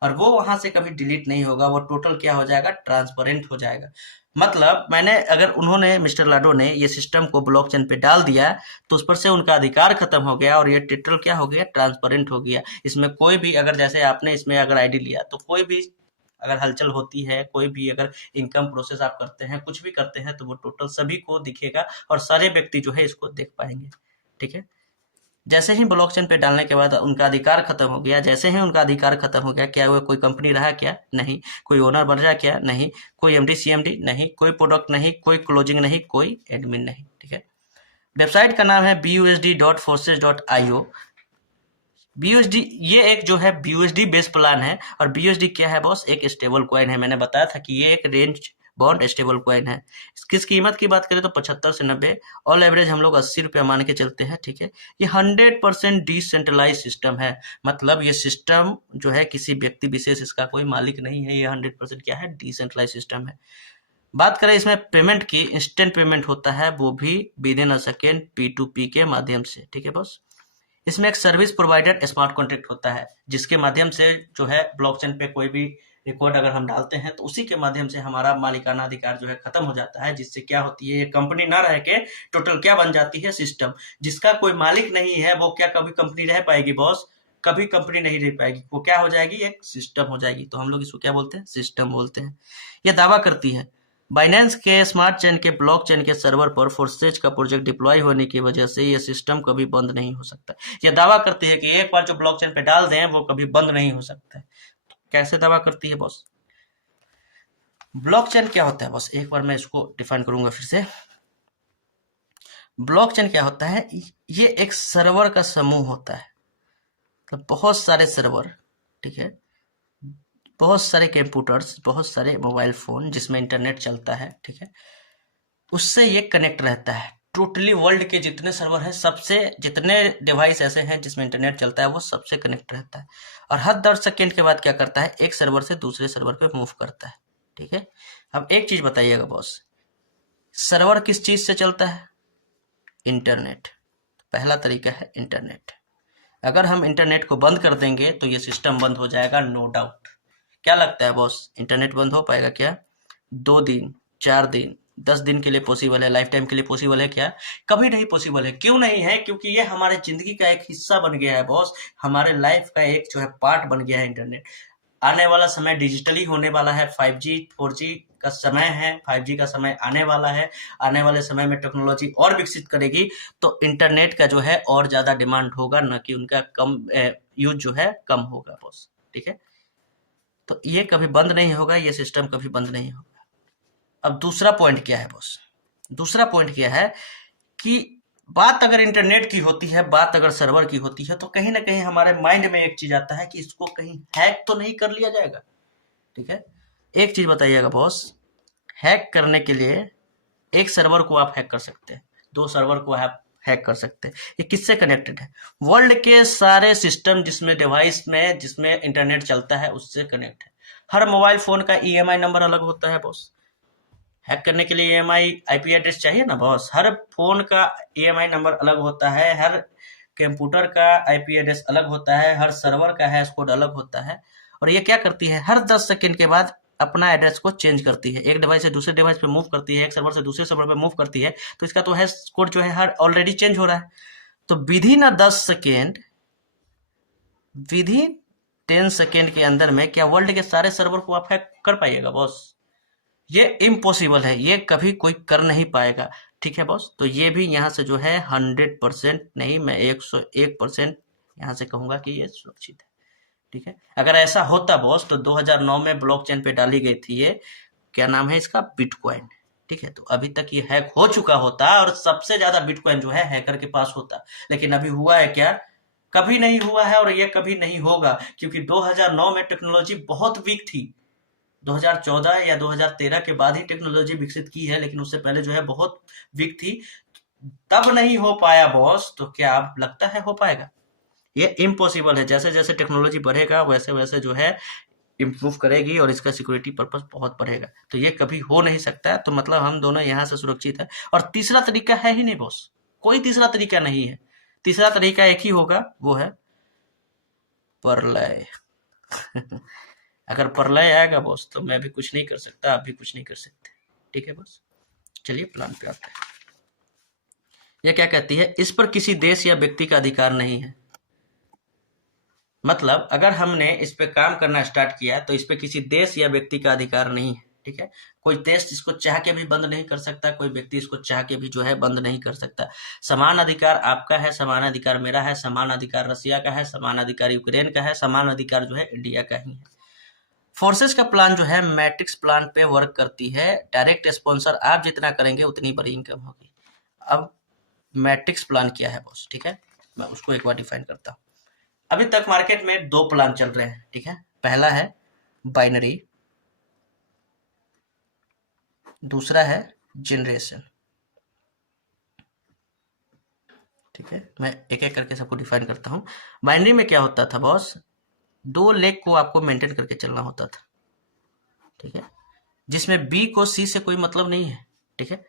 और वो वहां से कभी डिलीट नहीं होगा। वो टोटल क्या हो जाएगा, ट्रांसपेरेंट हो जाएगा। मतलब अगर उन्होंने मिस्टर लाडो ने ये सिस्टम को ब्लॉकचेन पे डाल दिया, तो उस पर से उनका अधिकार खत्म हो गया, और ये टोटल क्या हो गया, ट्रांसपेरेंट हो गया। इसमें कोई भी अगर, जैसे आपने इसमें अगर आईडी लिया, तो कोई भी अगर हलचल होती है, कोई भी अगर इनकम प्रोसेस आप करते हैं, कुछ भी करते हैं, तो वो टोटल सभी को दिखेगा और सारे व्यक्ति जो है इसको देख पाएंगे। ठीक है, जैसे ही ब्लॉकचेन पे डालने के बाद उनका अधिकार खत्म हो गया। जैसे ही उनका अधिकार खत्म हो गया, क्या वो कोई कंपनी रहा क्या? नहीं। कोई ओनर बन रहा क्या? नहीं। कोई एमडी सीएमडी नहीं। कोई प्रोडक्ट नहीं, कोई क्लोजिंग नहीं, कोई एडमिन नहीं। ठीक है, वेबसाइट का नाम है busd.forces.io। BUSD ये एक जो है BUSD बेस प्लान है, और BUSD क्या है बॉस? एक स्टेबल कॉइन है। मैंने बताया था कि ये एक रेंज बॉन्ड स्टेबल कॉइन है। किस कीमत की बात करें तो 75 से 90, ऑल एवरेज हम लोग 80 रुपया मान के चलते हैं, ठीक है। ये 100% डिसेंट्रलाइज सिस्टम है, मतलब ये सिस्टम जो है किसी व्यक्ति विशेष इसका कोई मालिक नहीं है, ये 100% क्या है, डिसेंट्रलाइज सिस्टम है। बात करें इसमें पेमेंट की, इंस्टेंट पेमेंट होता है, वो भी with in a second P2P के माध्यम से, ठीक है बॉस। इसमें एक सर्विस प्रोवाइडर स्मार्ट कॉन्ट्रैक्ट होता है, जिसके माध्यम से जो है ब्लॉकचेन पे कोई भी रिकॉर्ड अगर हम डालते हैं तो उसी के माध्यम से हमारा मालिकाना अधिकार जो है खत्म हो जाता है, जिससे क्या होती है, ये कंपनी ना रह के टोटल क्या बन जाती है, सिस्टम। जिसका कोई मालिक नहीं है वो क्या कभी कंपनी रह पाएगी बॉस, कभी कंपनी नहीं रह पाएगी, वो क्या हो जाएगी, एक सिस्टम हो जाएगी। तो हम लोग इसको क्या बोलते हैं, सिस्टम बोलते हैं। यह दावा करती है बाइनेंस के स्मार्ट चेन के ब्लॉकचेन के सर्वर पर फोर्सेज का प्रोजेक्ट डिप्लॉय होने की वजह से यह सिस्टम कभी बंद नहीं हो सकता। यह दावा करती है कि एक बार जो ब्लॉकचेन पे डाल दें वो कभी बंद नहीं हो सकता है। कैसे दावा करती है बॉस? ब्लॉकचेन क्या होता है बॉस, एक बार मैं इसको डिफाइन करूंगा फिर से। ब्लॉकचेन क्या होता है, ये एक सर्वर का समूह होता है, तो बहुत सारे सर्वर, ठीक है, बहुत सारे कंप्यूटर्स, बहुत सारे मोबाइल फोन जिसमें इंटरनेट चलता है, ठीक है, उससे ये कनेक्ट रहता है। टोटली वर्ल्ड के जितने सर्वर हैं, सबसे जितने डिवाइस ऐसे हैं जिसमें इंटरनेट चलता है, वो सबसे कनेक्ट रहता है। और हर 10 सेकेंड के बाद क्या करता है, एक सर्वर से दूसरे सर्वर पे मूव करता है, ठीक है। अब एक चीज बताइएगा बॉस, सर्वर किस चीज से चलता है, इंटरनेट। पहला तरीका है इंटरनेट। अगर हम इंटरनेट को बंद कर देंगे तो ये सिस्टम बंद हो जाएगा, नो डाउट। क्या लगता है बॉस, इंटरनेट बंद हो पाएगा क्या? 2 दिन, 4 दिन, 10 दिन के लिए पॉसिबल है, लाइफ टाइम के लिए पॉसिबल है क्या? कभी नहीं पॉसिबल है। क्यों नहीं है? क्योंकि ये हमारे जिंदगी का एक हिस्सा बन गया है बॉस, हमारे लाइफ का एक जो है पार्ट बन गया है इंटरनेट। आने वाला समय डिजिटली होने वाला है, 5G 4G का समय है, 5G का समय आने वाला है। आने वाले समय में टेक्नोलॉजी और विकसित करेगी तो इंटरनेट का जो है और ज्यादा डिमांड होगा, न कि उनका कम यूज जो है कम होगा बॉस, ठीक है। तो ये कभी बंद नहीं होगा, ये सिस्टम कभी बंद नहीं होगा। अब दूसरा पॉइंट क्या है बॉस, दूसरा पॉइंट क्या है कि बात अगर इंटरनेट की होती है, बात अगर सर्वर की होती है, तो कहीं ना कहीं हमारे माइंड में एक चीज आता है कि इसको कहीं हैक तो नहीं कर लिया जाएगा, ठीक है। एक चीज बताइएगा बॉस, हैक करने के लिए एक सर्वर को आप हैक कर सकते हैं, 2 सर्वर को आप हैक कर सकते हैं। ये किससे कनेक्टेड है? वर्ल्ड के सारे सिस्टम जिसमें डिवाइस में जिसमें इंटरनेट चलता है उससे कनेक्ट है। हर मोबाइल फोन का EMI नंबर अलग होता है बॉस। हैक करने के लिए EMI IP एड्रेस चाहिए ना बॉस, हर फोन का EMI नंबर अलग होता है, हर कंप्यूटर का IP एड्रेस अलग होता है, हर सर्वर का हैश कोड अलग होता है। और ये क्या करती है, हर 10 सेकंड के बाद अपना एड्रेस को चेंज करती है, एक डिवाइस से दूसरे डिवाइस पे मूव करती है, एक सर्वर से दूसरे सर्वर पे मूव करती है। तो इसका तो हैश कोड जो है हर ऑलरेडी चेंज हो रहा है। तो with in 10 second, with in 10 second के अंदर में क्या वर्ल्ड के सारे सर्वर को आप हैक कर पाइएगा बॉस? ये इम्पॉसिबल है, ये कभी कोई कर नहीं पाएगा, ठीक है बॉस। तो ये भी यहाँ से जो है 100% नहीं, मैं 101% यहाँ से कहूंगा कि ये सुरक्षित है, ठीक है। अगर ऐसा होता बॉस तो 2009 में ब्लॉकचेन पे डाली गई थी ये, क्या नाम है इसका, बिटकॉइन, ठीक है। तो अभी तक ये हैक हो चुका होता और सबसे ज्यादा बिटकॉइन जो है हैकर के पास होता। लेकिन अभी हुआ है क्या? कभी नहीं हुआ है और ये कभी नहीं होगा, क्योंकि 2009 में टेक्नोलॉजी बहुत वीक थी। 2014 या 2013 के बाद ही टेक्नोलॉजी विकसित की है, लेकिन उससे पहले जो है बहुत वीक थी, तब नहीं हो पाया बॉस। तो क्या आप लगता है हो पाएगा? ये इम्पॉसिबल है। जैसे जैसे टेक्नोलॉजी बढ़ेगा वैसे वैसे जो है इम्प्रूव करेगी और इसका सिक्योरिटी पर्पस बहुत बढ़ेगा, तो ये कभी हो नहीं सकता। तो मतलब हम दोनों यहाँ से सुरक्षित है। और तीसरा तरीका है ही नहीं बॉस, कोई तीसरा तरीका नहीं है। तीसरा तरीका एक ही होगा, वो है प्रलय। अगर प्रलय आएगा बॉस तो मैं भी कुछ नहीं कर सकता, आप भी कुछ नहीं कर सकते, ठीक है बॉस। चलिए प्लान पे आते हैं। ये क्या कहती है, इस पर किसी देश या व्यक्ति का अधिकार नहीं है। मतलब अगर हमने इस पे काम करना स्टार्ट किया तो इस पे किसी देश या व्यक्ति का अधिकार नहीं है, ठीक है। कोई देश इसको चाह के भी बंद नहीं कर सकता, कोई व्यक्ति इसको चाह के भी जो है बंद नहीं कर सकता। समान अधिकार आपका है, समान अधिकार मेरा है, समान अधिकार रसिया का है, समान अधिकार यूक्रेन का है, समान अधिकार जो है इंडिया का ही है। फोर्सेस का प्लान जो है मैट्रिक्स प्लान पे वर्क करती है। डायरेक्ट स्पॉन्सर आप जितना करेंगे उतनी बड़ी इनकम होगी। अब मैट्रिक्स प्लान क्या है बॉस, ठीक है, मैं उसको एक बार डिफाइन करता हूँ। अभी तक मार्केट में 2 प्लान चल रहे हैं, ठीक है। पहला है बाइनरी, दूसरा है जनरेशन। ठीक है, मैं एक एक करके सबको डिफाइन करता हूँ। बाइनरी में क्या होता था बॉस, 2 लेग को आपको मेंटेन करके चलना होता था। ठीक है, जिसमें बी को सी से कोई मतलब नहीं है। ठीक है,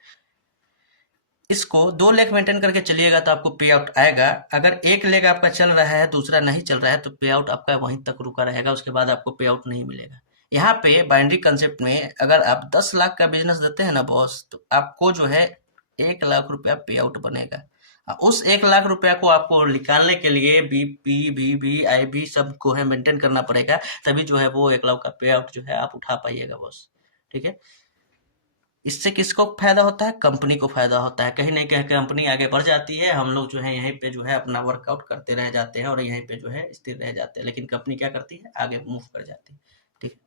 इसको 2 लेग मेंटेन करके चलिएगा तो आपको पे आउट आएगा। अगर एक लेग आपका चल रहा है दूसरा नहीं चल रहा है तो पे आउट आपका वहीं तक रुका रहेगा, उसके बाद आपको पे आउट नहीं मिलेगा। यहाँ पे बाइनरी कंसेप्ट में अगर आप 10 लाख का बिजनेस देते हैं ना बॉस, तो आपको जो है 1 लाख रुपया पे आउट बनेगा। उस 1 लाख रुपया को आपको निकालने के लिए B P B B I B सबको है मेंटेन करना पड़ेगा, तभी जो है वो 1 लाख का पे आउट जो है आप उठा पाइएगा बॉस। ठीक है, इससे किसको फायदा होता है, कंपनी को फायदा होता है। कहीं नहीं कहीं कंपनी आगे बढ़ जाती है, हम लोग जो है यहीं पे जो है अपना वर्कआउट करते रह जाते हैं और यहीं पे जो है स्थिर रह जाते हैं, लेकिन कंपनी क्या करती है, आगे मूव कर जाती है। ठीक है,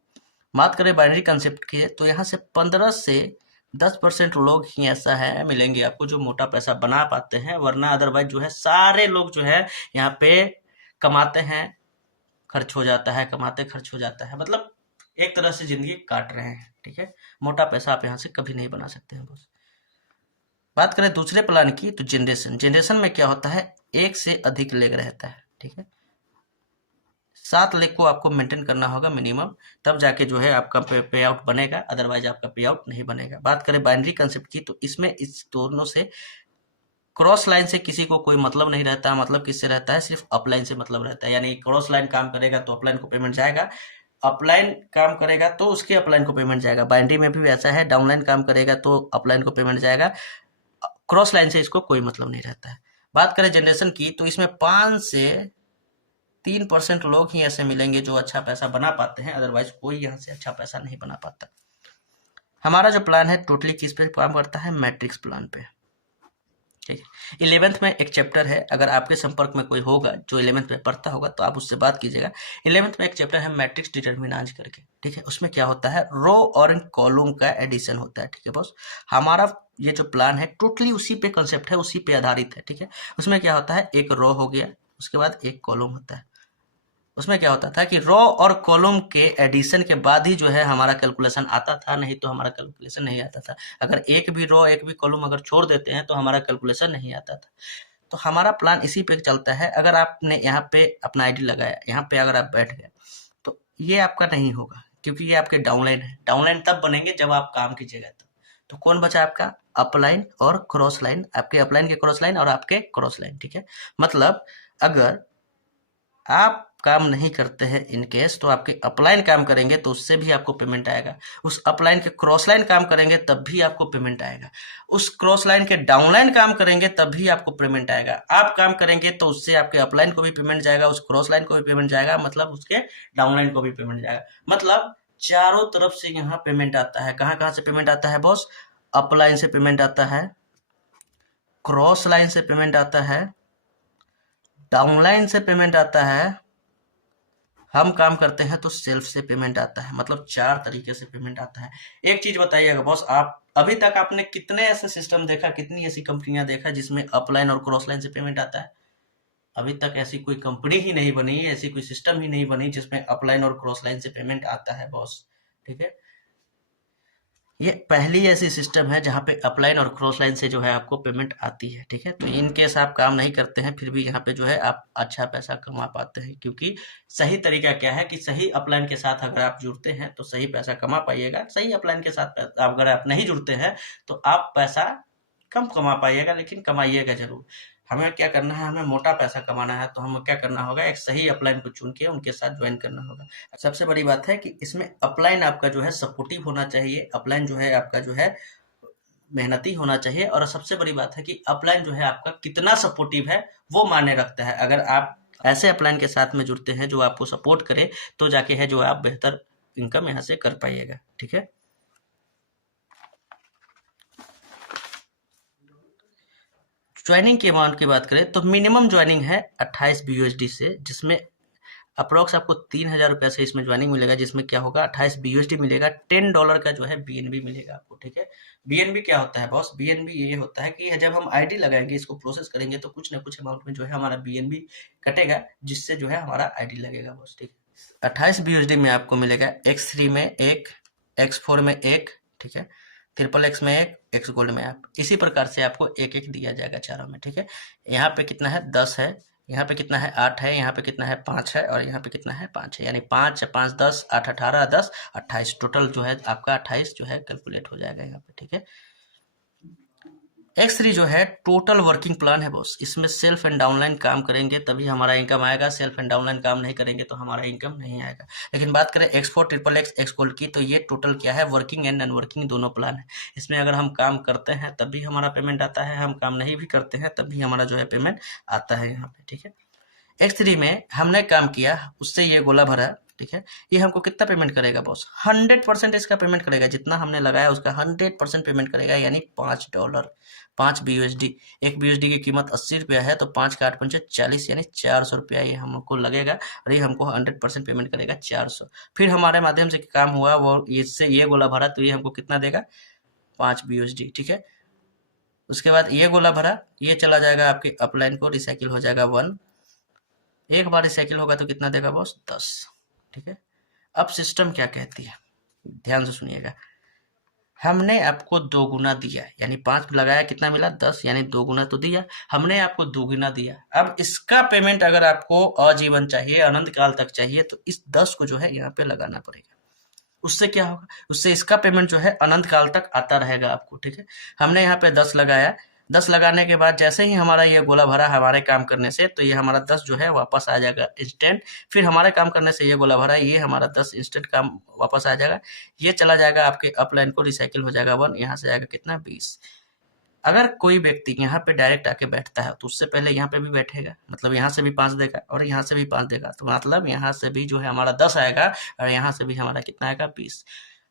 बात करें बाइनरी कंसेप्ट की तो यहाँ से 15 से 10% लोग ही ऐसा है मिलेंगे आपको जो मोटा पैसा बना पाते हैं, वरना अदरवाइज जो है सारे लोग जो है यहाँ पे कमाते हैं, खर्च हो जाता है, कमाते खर्च हो जाता है, मतलब एक तरह से जिंदगी काट रहे हैं। ठीक है, मोटा पैसा आप यहाँ से कभी नहीं बना सकते हैं बॉस। बात करें दूसरे प्लान की तो जनरेशन। जनरेशन में क्या होता है, एक से अधिक लेग रहता है। ठीक है, 7 लेग को आपको मेंटेन करना होगा मिनिमम, तब जाके जो है आपका पे आउट बनेगा, अदरवाइज आपका पे आउट नहीं बनेगा। बात करें बाइनरी कंसेप्ट की तो इसमें इस दोनों से क्रॉस लाइन से किसी को कोई मतलब नहीं रहता। मतलब किससे रहता है, सिर्फ अपलाइन से मतलब रहता है। यानी क्रॉस लाइन काम करेगा तो अपलाइन को पेमेंट जाएगा, अपलाइन काम करेगा तो उसके अपलाइन को पेमेंट जाएगा। बाइनरी में भी ऐसा है, डाउनलाइन काम करेगा तो अपलाइन को पेमेंट जाएगा, क्रॉस लाइन से इसको कोई मतलब नहीं रहता है। बात करें जनरेशन की तो इसमें 5 से 3% लोग ही ऐसे मिलेंगे जो अच्छा पैसा बना पाते हैं, अदरवाइज कोई यहाँ से अच्छा पैसा नहीं बना पाता। हमारा जो प्लान है टोटली किस पे काम करता है, मैट्रिक्स प्लान पे। ठीक है, 11th में एक चैप्टर है, अगर आपके संपर्क में कोई होगा जो 11th में पढ़ता होगा तो आप उससे बात कीजिएगा। 11th में एक चैप्टर है मैट्रिक्स डिटर्मिनेंट करके। ठीक है, उसमें क्या होता है, रो और कॉलम का एडिशन होता है। ठीक है बॉस, हमारा ये जो प्लान है टोटली उसी पे कंसेप्ट है, उसी पे आधारित है। ठीक है, उसमें क्या होता है, एक रो हो गया, उसके बाद एक कॉलम होता है। उसमें क्या होता था कि रो और कॉलम के एडिशन के बाद ही जो है हमारा कैलकुलेशन आता था, नहीं तो हमारा कैलकुलेशन नहीं आता था। अगर एक भी रो एक भी कॉलम अगर छोड़ देते हैं तो हमारा कैलकुलेशन नहीं आता था। तो हमारा प्लान इसी पे चलता है। अगर आपने यहाँ पे अपना आईडी लगाया, यहाँ पे अगर आप बैठ गए तो ये आपका नहीं होगा, क्योंकि ये आपके डाउनलाइन है। डाउनलाइन तब बनेंगे जब आप काम कीजिएगा तो कौन बचा आपका, अपलाइन और क्रॉस लाइन, आपके अपलाइन के क्रॉस लाइन और आपके क्रॉस लाइन। ठीक है, मतलब अगर आप काम नहीं करते हैं इन केस तो आपके अपलाइन काम करेंगे तो उससे भी आपको पेमेंट आएगा, उस अपलाइन के क्रॉस लाइन काम करेंगे तब भी आपको पेमेंट आएगा, उस क्रॉस लाइन के डाउनलाइन काम करेंगे तब भी आपको पेमेंट आएगा। आप काम करेंगे तो उससे आपके अपलाइन को भी पेमेंट जाएगा, उस क्रॉस लाइन को भी पेमेंट जाएगा, मतलब उसके डाउनलाइन को भी पेमेंट जाएगा। मतलब चारों तरफ से यहाँ पेमेंट आता है। कहाँ कहाँ से पेमेंट आता है बॉस, अपलाइन से पेमेंट आता है, क्रॉस लाइन से पेमेंट आता है, डाउनलाइन से पेमेंट आता है, हम काम करते हैं तो सेल्फ से पेमेंट आता है। मतलब 4 तरीके से पेमेंट आता है। एक चीज बताइएगा बॉस, आप अभी तक आपने कितने ऐसे सिस्टम देखा, कितनी ऐसी कंपनियां देखा जिसमें अपलाइन और क्रॉस लाइन से पेमेंट आता है? अभी तक ऐसी कोई कंपनी ही नहीं बनी, ऐसी कोई सिस्टम ही नहीं बनी जिसमें अपलाइन और क्रॉस लाइन से पेमेंट आता है बॉस। ठीक है, ये पहली ऐसी सिस्टम है जहाँ पे अपलाइन और क्रॉस लाइन से जो है आपको पेमेंट आती है। ठीक है, तो इन केस आप काम नहीं करते हैं फिर भी यहाँ पे जो है आप अच्छा पैसा कमा पाते हैं, क्योंकि सही तरीका क्या है कि सही अपलाइन के साथ अगर आप जुड़ते हैं तो सही पैसा कमा पाइएगा। सही अपलाइन के साथ अगर आप नहीं जुड़ते हैं तो आप पैसा कम कमा पाइएगा, लेकिन कमाइएगा जरूर। हमें क्या करना है, हमें मोटा पैसा कमाना है तो हमें क्या करना होगा, एक सही अपलाइन को चुन के उनके साथ ज्वाइन करना होगा। सबसे बड़ी बात है कि इसमें अपलाइन आपका जो है सपोर्टिव होना चाहिए, अपलाइन जो है आपका जो है मेहनती होना चाहिए, और सबसे बड़ी बात है कि अपलाइन जो है आपका कितना सपोर्टिव है वो मायने रखता है। अगर आप ऐसे अपलाइन के साथ में जुड़ते हैं जो आपको सपोर्ट करे तो जाके है जो आप बेहतर इनकम यहाँ से कर पाइएगा। ठीक है, ज्वाइनिंग के अमाउंट की बात करें तो मिनिमम ज्वाइनिंग है 28 BUSD से, जिसमें अप्रोक्स आपको 3,000 रुपया से इसमें ज्वाइनिंग मिलेगा, जिसमें क्या होगा 28 BUSD मिलेगा, $10 का जो है BNB मिलेगा आपको। ठीक है, BNB क्या होता है बॉस, BNB ये होता है कि जब हम आईडी लगाएंगे, इसको प्रोसेस करेंगे तो कुछ ना कुछ अमाउंट में जो है हमारा BNB कटेगा, जिससे जो है हमारा आईडी लगेगा बॉस। ठीक है, 28 BUSD में आपको मिलेगा X3 में एक, X4 में एक। ठीक है, ट्रिपल एक्स में एक, एक्स गोल्ड में आप, इसी प्रकार से आपको एक एक दिया जाएगा चारों में, ठीक है। यहाँ पे कितना है 10 है, यहाँ पे कितना है 8 है, यहाँ पे कितना है 5 है, और यहाँ पे कितना है 5 है, यानी 5 5 10 8 18 10 28, टोटल जो है आपका 28 जो है कैलकुलेट हो जाएगा यहाँ पे, ठीक है। X3 जो है टोटल वर्किंग प्लान है बॉस, इसमें सेल्फ एंड डाउनलाइन काम करेंगे तभी हमारा इनकम आएगा, सेल्फ एंड डाउनलाइन काम नहीं करेंगे तो हमारा इनकम नहीं आएगा। लेकिन बात करें X4 triple x x gold की, तो ये टोटल क्या है, वर्किंग एंड नॉन वर्किंग दोनों प्लान है। इसमें अगर हम काम करते हैं तब भी हमारा पेमेंट आता है, हम काम नहीं भी करते हैं तब भी हमारा जो है पेमेंट आता है यहाँ पे, ठीक है। X3 में हमने काम किया, उससे ये गोला भरा, ठीक है। ये हमको कितना पेमेंट करेगा बॉस, 100% इसका पेमेंट करेगा, जितना हमने लगाया उसका 100% पेमेंट करेगा, यानी $5, 5 BUSD। एक BUSD की कीमत 80 रुपया है, तो 5 का 8 पंचे 40, यानी 400 रुपया ये हमको लगेगा, और ये हमको 100% पेमेंट करेगा 400। फिर हमारे माध्यम से काम हुआ वो, इससे ये गोला भरा, तो ये हमको कितना देगा 5 BUSD, ठीक है। उसके बाद ये गोला भरा, ये चला जाएगा आपके अपलाइन को, रिसाइकिल हो जाएगा 1, एक बार रिसाइकिल होगा तो कितना देगा बॉस 10, ठीक है। अब सिस्टम क्या कहती है, ध्यान से सुनिएगा। हमने आपको 2 गुना दिया, यानी 5 लगाया, कितना मिला 10, यानी 2 गुना तो दिया, हमने आपको 2 गुना दिया। अब इसका पेमेंट अगर आपको आजीवन चाहिए, अनंत काल तक चाहिए, तो इस 10 को जो है यहाँ पे लगाना पड़ेगा। उससे क्या होगा, उससे इसका पेमेंट जो है अनंत काल तक आता रहेगा आपको, ठीक है। हमने यहाँ पे 10 लगाया, 10 लगाने के बाद जैसे ही हमारा ये गोला भरा हमारे काम करने से, तो ये हमारा 10 जो है वापस आ जाएगा इंस्टेंट। फिर हमारे काम करने से ये गोला भरा, ये हमारा 10 इंस्टेंट काम वापस आ जाएगा। ये चला जाएगा आपके अपलाइन को, रिसाइकिल हो जाएगा 1, यहाँ से आएगा कितना 20। अगर कोई व्यक्ति यहाँ पे डायरेक्ट आके बैठता है तो उससे पहले यहाँ पे भी बैठेगा, मतलब यहाँ से भी 5 देगा और यहाँ से भी 5 देगा, तो मतलब यहाँ से भी जो है हमारा 10 आएगा, और यहाँ से भी हमारा कितना आएगा 20।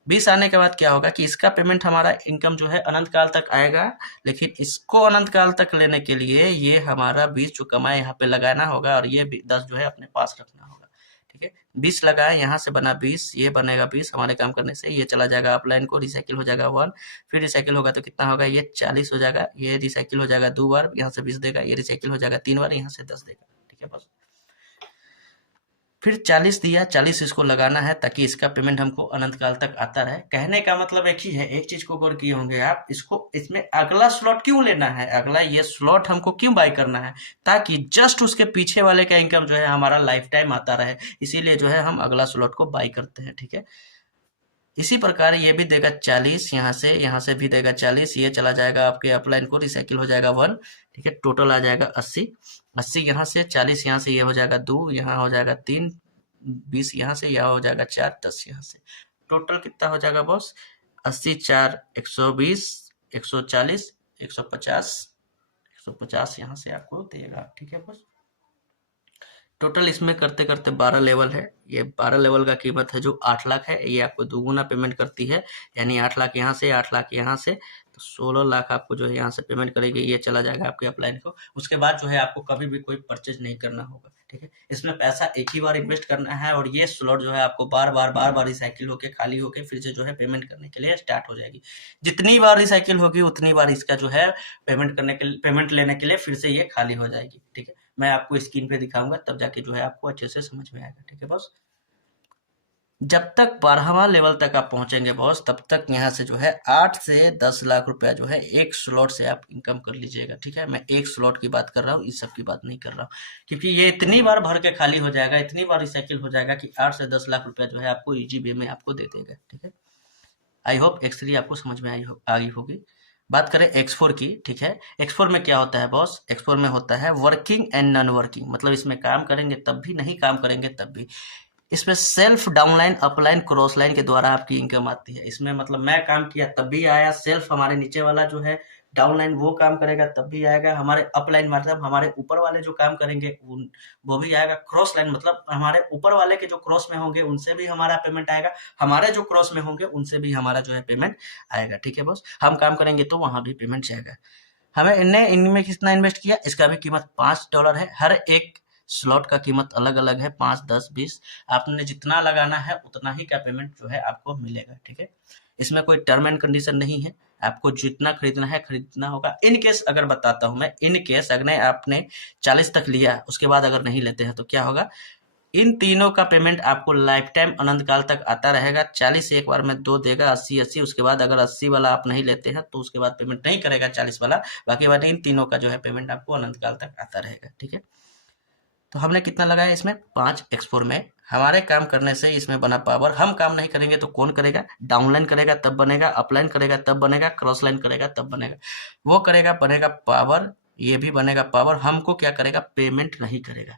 20 आने के बाद क्या होगा कि इसका पेमेंट हमारा इनकम जो है अनंत काल तक आएगा, लेकिन इसको अनंत काल तक लेने के लिए ये हमारा 20 जो कमाए यहाँ पे लगाना होगा, और ये 10 जो है अपने पास रखना होगा, ठीक है। 20 लगाए, यहाँ से बना 20, ये बनेगा 20 हमारे काम करने से, ये चला जाएगा अपलाइन को, रिसाइकिल हो जाएगा 1, फिर रिसाइकिल होगा तो कितना होगा, ये 40 हो जाएगा, ये रिसाइकिल हो जाएगा 2 बार, यहाँ से 20 देगा, ये रिसाइकिल हो जाएगा 3 बार, यहाँ से 10 देगा, ठीक है बस। फिर 40 दिया, 40 इसको लगाना है ताकि इसका पेमेंट हमको अनंत काल तक आता रहे। कहने का मतलब एक ही है, एक चीज को गौर किए होंगे आप, इसको इसमें अगला स्लॉट क्यों लेना है, अगला ये स्लॉट हमको क्यों बाय करना है, ताकि जस्ट उसके पीछे वाले का इनकम जो है हमारा लाइफ टाइम आता रहे, इसीलिए जो है हम अगला स्लॉट को बाय करते हैं, ठीक है। इसी प्रकार ये भी देगा 40, यहाँ से भी देगा 40, ये चला जाएगा आपके अपलाइन को, रिसाइकिल हो जाएगा 1, ठीक है। टोटल आ जाएगा 80, 80 यहाँ से, 40 यहाँ से, ये हो जाएगा 2, यहाँ हो जाएगा 3, 20 यहाँ से, यह हो जाएगा 4, 10 यहाँ से, टोटल कितना हो जाएगा बॉस 80 4 120 140 150 150 यहाँ से आपको देगा, ठीक है बॉस। टोटल इसमें करते करते 12 लेवल है, ये 12 लेवल का कीमत है जो 8 लाख है, ये आपको दोगुना पेमेंट करती है, यानी 8 लाख यहाँ से, 8 लाख यहाँ से, तो 16 लाख आपको जो है यहाँ से पेमेंट करेगी, ये चला जाएगा आपके अपलाइन को। उसके बाद जो है आपको कभी भी कोई परचेज नहीं करना होगा, ठीक है। इसमें पैसा एक ही बार इन्वेस्ट करना है, और ये स्लॉट जो है आपको बार बार रिसाइकिल होके खाली होके फिर से जो है पेमेंट करने के लिए स्टार्ट हो जाएगी। जितनी बार रिसाइकिल होगी उतनी बार इसका जो है पेमेंट लेने के लिए फिर से ये खाली हो जाएगी, ठीक है। मैं आपको स्क्रीन पे दिखाऊंगा, तब जाके जो है आपको अच्छे से समझ में आएगा, ठीक है बॉस। जब तक 12वां लेवल तक आप पहुंचेंगे बॉस, तब तक यहाँ से जो है 8 से 10 लाख रुपया जो है एक स्लॉट से आप इनकम कर लीजिएगा, ठीक है। मैं एक स्लॉट की बात कर रहा हूँ, इस सब की बात नहीं कर रहा हूँ, क्योंकि ये इतनी बार भर के खाली हो जाएगा, इतनी बार रिसाइकिल हो जाएगा कि 8 से 10 लाख रुपया जो है आपको इजी वे में आपको दे देगा, ठीक है। आई होप X3 आपको समझ में आई होगी। बात करें X4 की, ठीक है। X4 में क्या होता है बॉस, X4 में होता है वर्किंग एंड नॉन वर्किंग, मतलब इसमें काम करेंगे तब भी, नहीं काम करेंगे तब भी। इसमें self downline upline cross line के द्वारा आपकी इनकम आती है। इसमें मतलब मैं काम किया तब भी आया, सेल्फ हमारे नीचे वाला जो है डाउनलाइन वो काम करेगा तब भी आएगा, हमारे अपलाइन मतलब हमारे ऊपर वाले जो काम करेंगे वो भी आएगा, क्रॉस लाइन मतलब हमारे ऊपर वाले के जो क्रॉस में होंगे उनसे भी हमारा पेमेंट आएगा, हमारे जो क्रॉस में होंगे उनसे भी हमारा जो है पेमेंट आएगा, ठीक है बॉस। हम काम करेंगे तो वहां भी पेमेंट जाएगा। हमें इनमें कितना इन्वेस्ट किया, इसका भी कीमत $5 है। हर एक स्लॉट का कीमत अलग अलग है, 5 10 20, आपने जितना लगाना है उतना ही का पेमेंट जो है आपको मिलेगा, ठीक है। इसमें कोई टर्म एंड कंडीशन नहीं है, आपको जितना खरीदना है खरीदना होगा। इन केस अगर बताता हूं मैं, इन केस अगर आपने 40 तक लिया, उसके बाद अगर नहीं लेते हैं तो क्या होगा, इन तीनों का पेमेंट आपको लाइफ टाइम अनंत काल तक आता रहेगा। 40 एक बार में 2 देगा, 80 उसके बाद अगर 80 वाला आप नहीं लेते हैं तो उसके बाद पेमेंट नहीं करेगा 40 वाला। बाकी बात इन तीनों का जो है पेमेंट आपको अनंत काल तक आता रहेगा। ठीक है, तो हमने कितना लगाया इसमें 5 x4 में। हमारे काम करने से इसमें बना पावर। हम काम नहीं करेंगे तो कौन करेगा? डाउनलाइन करेगा तब बनेगा, अपलाइन करेगा तब बनेगा, क्रॉस लाइन करेगा तब बनेगा। वो करेगा, बनेगा पावर, ये भी बनेगा पावर। हमको क्या करेगा? पेमेंट नहीं करेगा।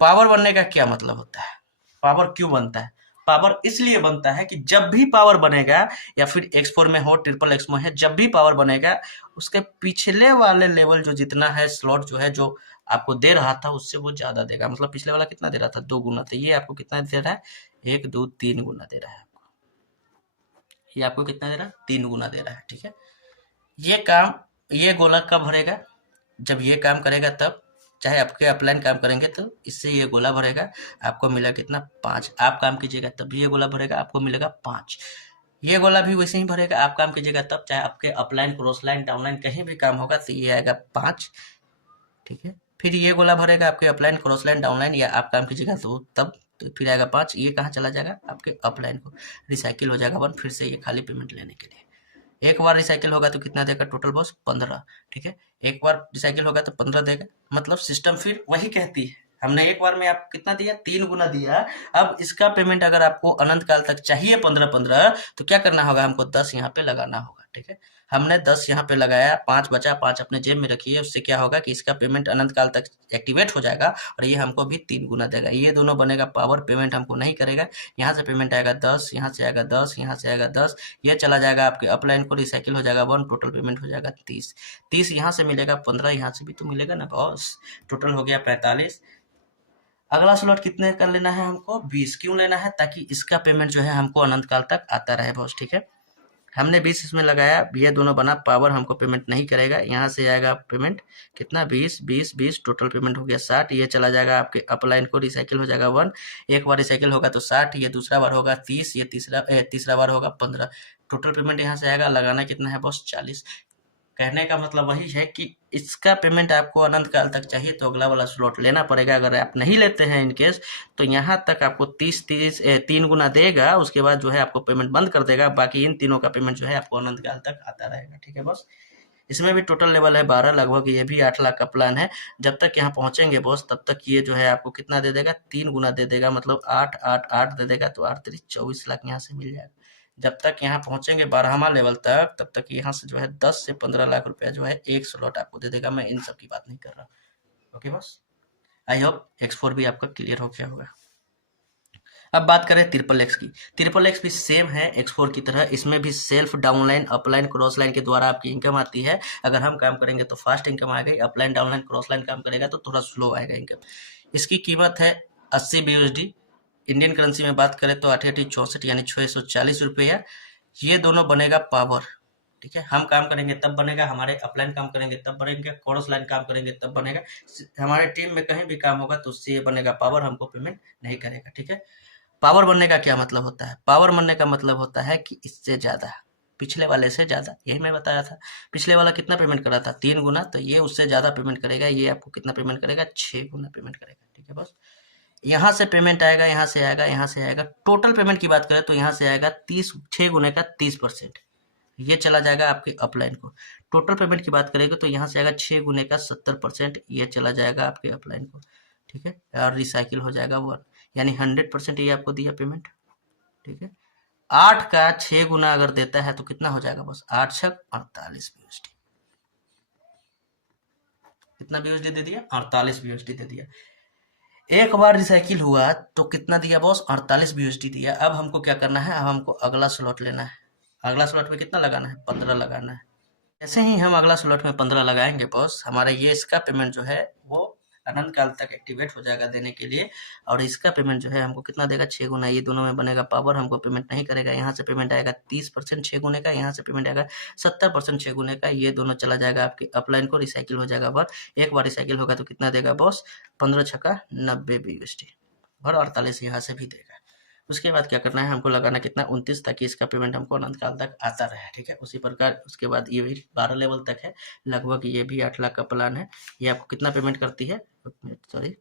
पावर बनने का क्या मतलब होता है? पावर क्यों बनता है? पावर इसलिए बनता है कि जब भी पावर बनेगा, या फिर x4 में हो, ट्रिपल x में है, जब भी पावर बनेगा उसके पिछले वाले लेवल जो जितना है स्लॉट जो है, जो आपको दे रहा था उससे वो ज्यादा देगा। मतलब पिछले वाला कितना दे रहा था? 2 गुना, तो ये आपको कितना दे रहा है? 1 2 3 गुना दे रहा है आपको। ये आपको कितना दे रहा है? 3 गुना दे रहा है। ठीक है, ये काम, ये गोला कब भरेगा? जब ये काम करेगा तब। चाहे आपके अपलाइन काम करेंगे तो इससे ये गोला भरेगा, आपको मिला कितना? 5। आप काम कीजिएगा तब भी ये गोला भरेगा, आपको मिलेगा 5। ये गोला भी वैसे ही भरेगा, आप काम कीजिएगा तब, चाहे आपके अपलाइन, क्रॉस लाइन, डाउनलाइन कहीं भी काम होगा तो ये आएगा 5। ठीक है, फिर ये गोला भरेगा आपके अपलाइन, क्रॉस लाइन, डाउनलाइन, या आप काम कीजिएगा तो तब, तो फिर आएगा 5। ये कहाँ चला जाएगा? आपके अपलाइन को रिसाइकिल हो जाएगा 1, फिर से ये खाली पेमेंट लेने के लिए। एक बार रिसाइकिल होगा तो कितना देगा टोटल बॉस? 15। ठीक है, एक बार रिसाइकिल होगा तो 15 देगा। मतलब सिस्टम फिर वही कहती है, हमने एक बार में आप कितना दिया? 3 गुना दिया। अब इसका पेमेंट अगर आपको अनंत काल तक चाहिए 15-15, तो क्या करना होगा? हमको 10 यहाँ पे लगाना होगा। ठीक है, हमने 10 यहाँ पे लगाया, 5 बचा, 5 अपने जेब में रखिए। उससे क्या होगा कि इसका पेमेंट अनंत काल तक एक्टिवेट हो जाएगा और ये हमको भी 3 गुना देगा। ये दोनों बनेगा पावर, पेमेंट हमको नहीं करेगा। यहाँ से पेमेंट आएगा 10, यहाँ से आएगा 10, यहाँ से आएगा 10, ये चला जाएगा आपके अपलाइन को, रिसाइकिल हो जाएगा 1, टोटल पेमेंट हो जाएगा 30। 30 यहाँ से मिलेगा, 15 यहाँ से भी तो मिलेगा ना बॉस। टोटल हो गया 45। अगला स्लॉट कितने का लेना है हमको? 20। क्यों लेना है? ताकि इसका पेमेंट जो है हमको अनंत काल तक आता रहे बॉस। ठीक है, हमने 20 इसमें लगाया, ये दोनों बना पावर, हमको पेमेंट नहीं करेगा। यहाँ से आएगा पेमेंट कितना? 20 20 20, टोटल पेमेंट हो गया 60। ये चला जाएगा आपके अपलाइन को, रिसाइकिल हो जाएगा 1। एक बार रिसाइकिल होगा तो 60, ये दूसरा बार होगा 30, ये तीसरा बार होगा 15। टोटल पेमेंट यहाँ से आएगा, लगाना कितना है बॉस? 40। कहने का मतलब वही है कि इसका पेमेंट आपको अनंत काल तक चाहिए तो अगला वाला स्लॉट लेना पड़ेगा। अगर आप नहीं लेते हैं इन केस, तो यहाँ तक आपको 3 गुना देगा, उसके बाद जो है आपको पेमेंट बंद कर देगा। बाकी इन तीनों का पेमेंट जो है आपको अनंत काल तक आता रहेगा। ठीक है बॉस, इसमें भी टोटल लेवल है 12 लगभग, ये भी 8 लाख का प्लान है। जब तक यहाँ पहुंचेंगे बॉस तब तक ये जो है आपको कितना दे देगा? 3 गुना दे देगा, मतलब 8 8 8 दे देगा, तो 8 3 24 लाख यहाँ से मिल जाएगा। जब तक यहाँ पहुंचेंगे 12वां लेवल तक, तब तक यहाँ से जो है 10 से 15 लाख रुपया जो है एक स्लॉट आपको दे देगा। मैं इन सब की बात नहीं कर रहा। Okay boss, I hope X4 भी आपका क्लियर हो गया होगा। अब बात करें ट्रिपल एक्स की। ट्रिपल एक्स भी सेम है X4 की तरह, इसमें भी self, downline, upline, cross line के द्वारा आपकी इनकम आती है। अगर हम काम करेंगे तो फास्ट इनकम आएगा, अपलाइन, डाउनलाइन, क्रॉस लाइन काम करेगा तो थोड़ा स्लो आएगा इनकम। इसकी कीमत है 80 BUSD। इंडियन करेंसी में बात करें तो 8864 यानी 640 रुपया। ये दोनों बनेगा पावर। ठीक है, हम काम करेंगे तब बनेगा, हमारे अपलाइन काम करेंगे तब बनेगा, क्रॉस लाइन काम करेंगे तब बनेगा। हमारे टीम में कहीं भी काम होगा तो उससे ये बनेगा पावर, हमको पेमेंट नहीं करेगा। ठीक है, पावर बनने का क्या मतलब होता है? पावर बनने का मतलब होता है कि इससे ज्यादा, पिछले वाले से ज्यादा। यही मैं बताया था, पिछले वाला कितना पेमेंट करा था? 3 गुना, तो ये उससे ज्यादा पेमेंट करेगा। ये आपको कितना पेमेंट करेगा? 6 गुना पेमेंट करेगा। ठीक है बस, यहाँ से पेमेंट आएगा, यहाँ से आएगा, यहाँ से आएगा। टोटल पेमेंट की बात करें तो यहाँ से आएगा 30, 6 गुने का 30%। ये चला जाएगा आपके अपलाइन को। टोटल पेमेंट की बात करेंगे तो यहाँ से आएगा 6 गुने का 70%, ये चला जाएगा आपके अपलाइन को। ठीक है, और रिसाइकिल हो जाएगा 1, यानी 100% ये आपको दिया पेमेंट। ठीक है, 8 का 6 गुना अगर देता है तो कितना हो जाएगा बस? 8 छक 48 BUSD। कितना BUSD दे दिया? 48 BUSD दे दिया। एक बार रिसाइकिल हुआ तो कितना दिया बॉस? 48 BUSD दिया। अब हमको क्या करना है? अब हमको अगला स्लॉट लेना है। अगला स्लॉट में कितना लगाना है? 15 लगाना है। जैसे ही हम अगला स्लॉट में 15 लगाएंगे बॉस, हमारा ये इसका पेमेंट जो है वो अनंत काल तक एक्टिवेट हो जाएगा देने के लिए। और इसका पेमेंट जो है हमको कितना देगा? 6 गुना। ये दोनों में बनेगा पावर, हमको पेमेंट नहीं करेगा। यहाँ से पेमेंट आएगा 30% 6 गुने का, यहाँ से पेमेंट आएगा 70% 6 गुने का। ये दोनों चला जाएगा आपके अपलाइन को, रिसाइकिल हो जाएगा बार। एक बार रिसाइकिल होगा तो कितना देगा बॉस? 15 छक्का 90 BUSD, और 48 यहाँ से भी देगा। उसके बाद क्या करना है? हमको लगाना कितना? 29, ताकि इसका पेमेंट हमको अनंत काल तक आता रहे। ठीक है, उसी प्रकार उसके बाद ये भी 12 लेवल तक है लगभग, ये भी 8 लाख का प्लान है। ये आपको कितना पेमेंट करती है? सॉरी,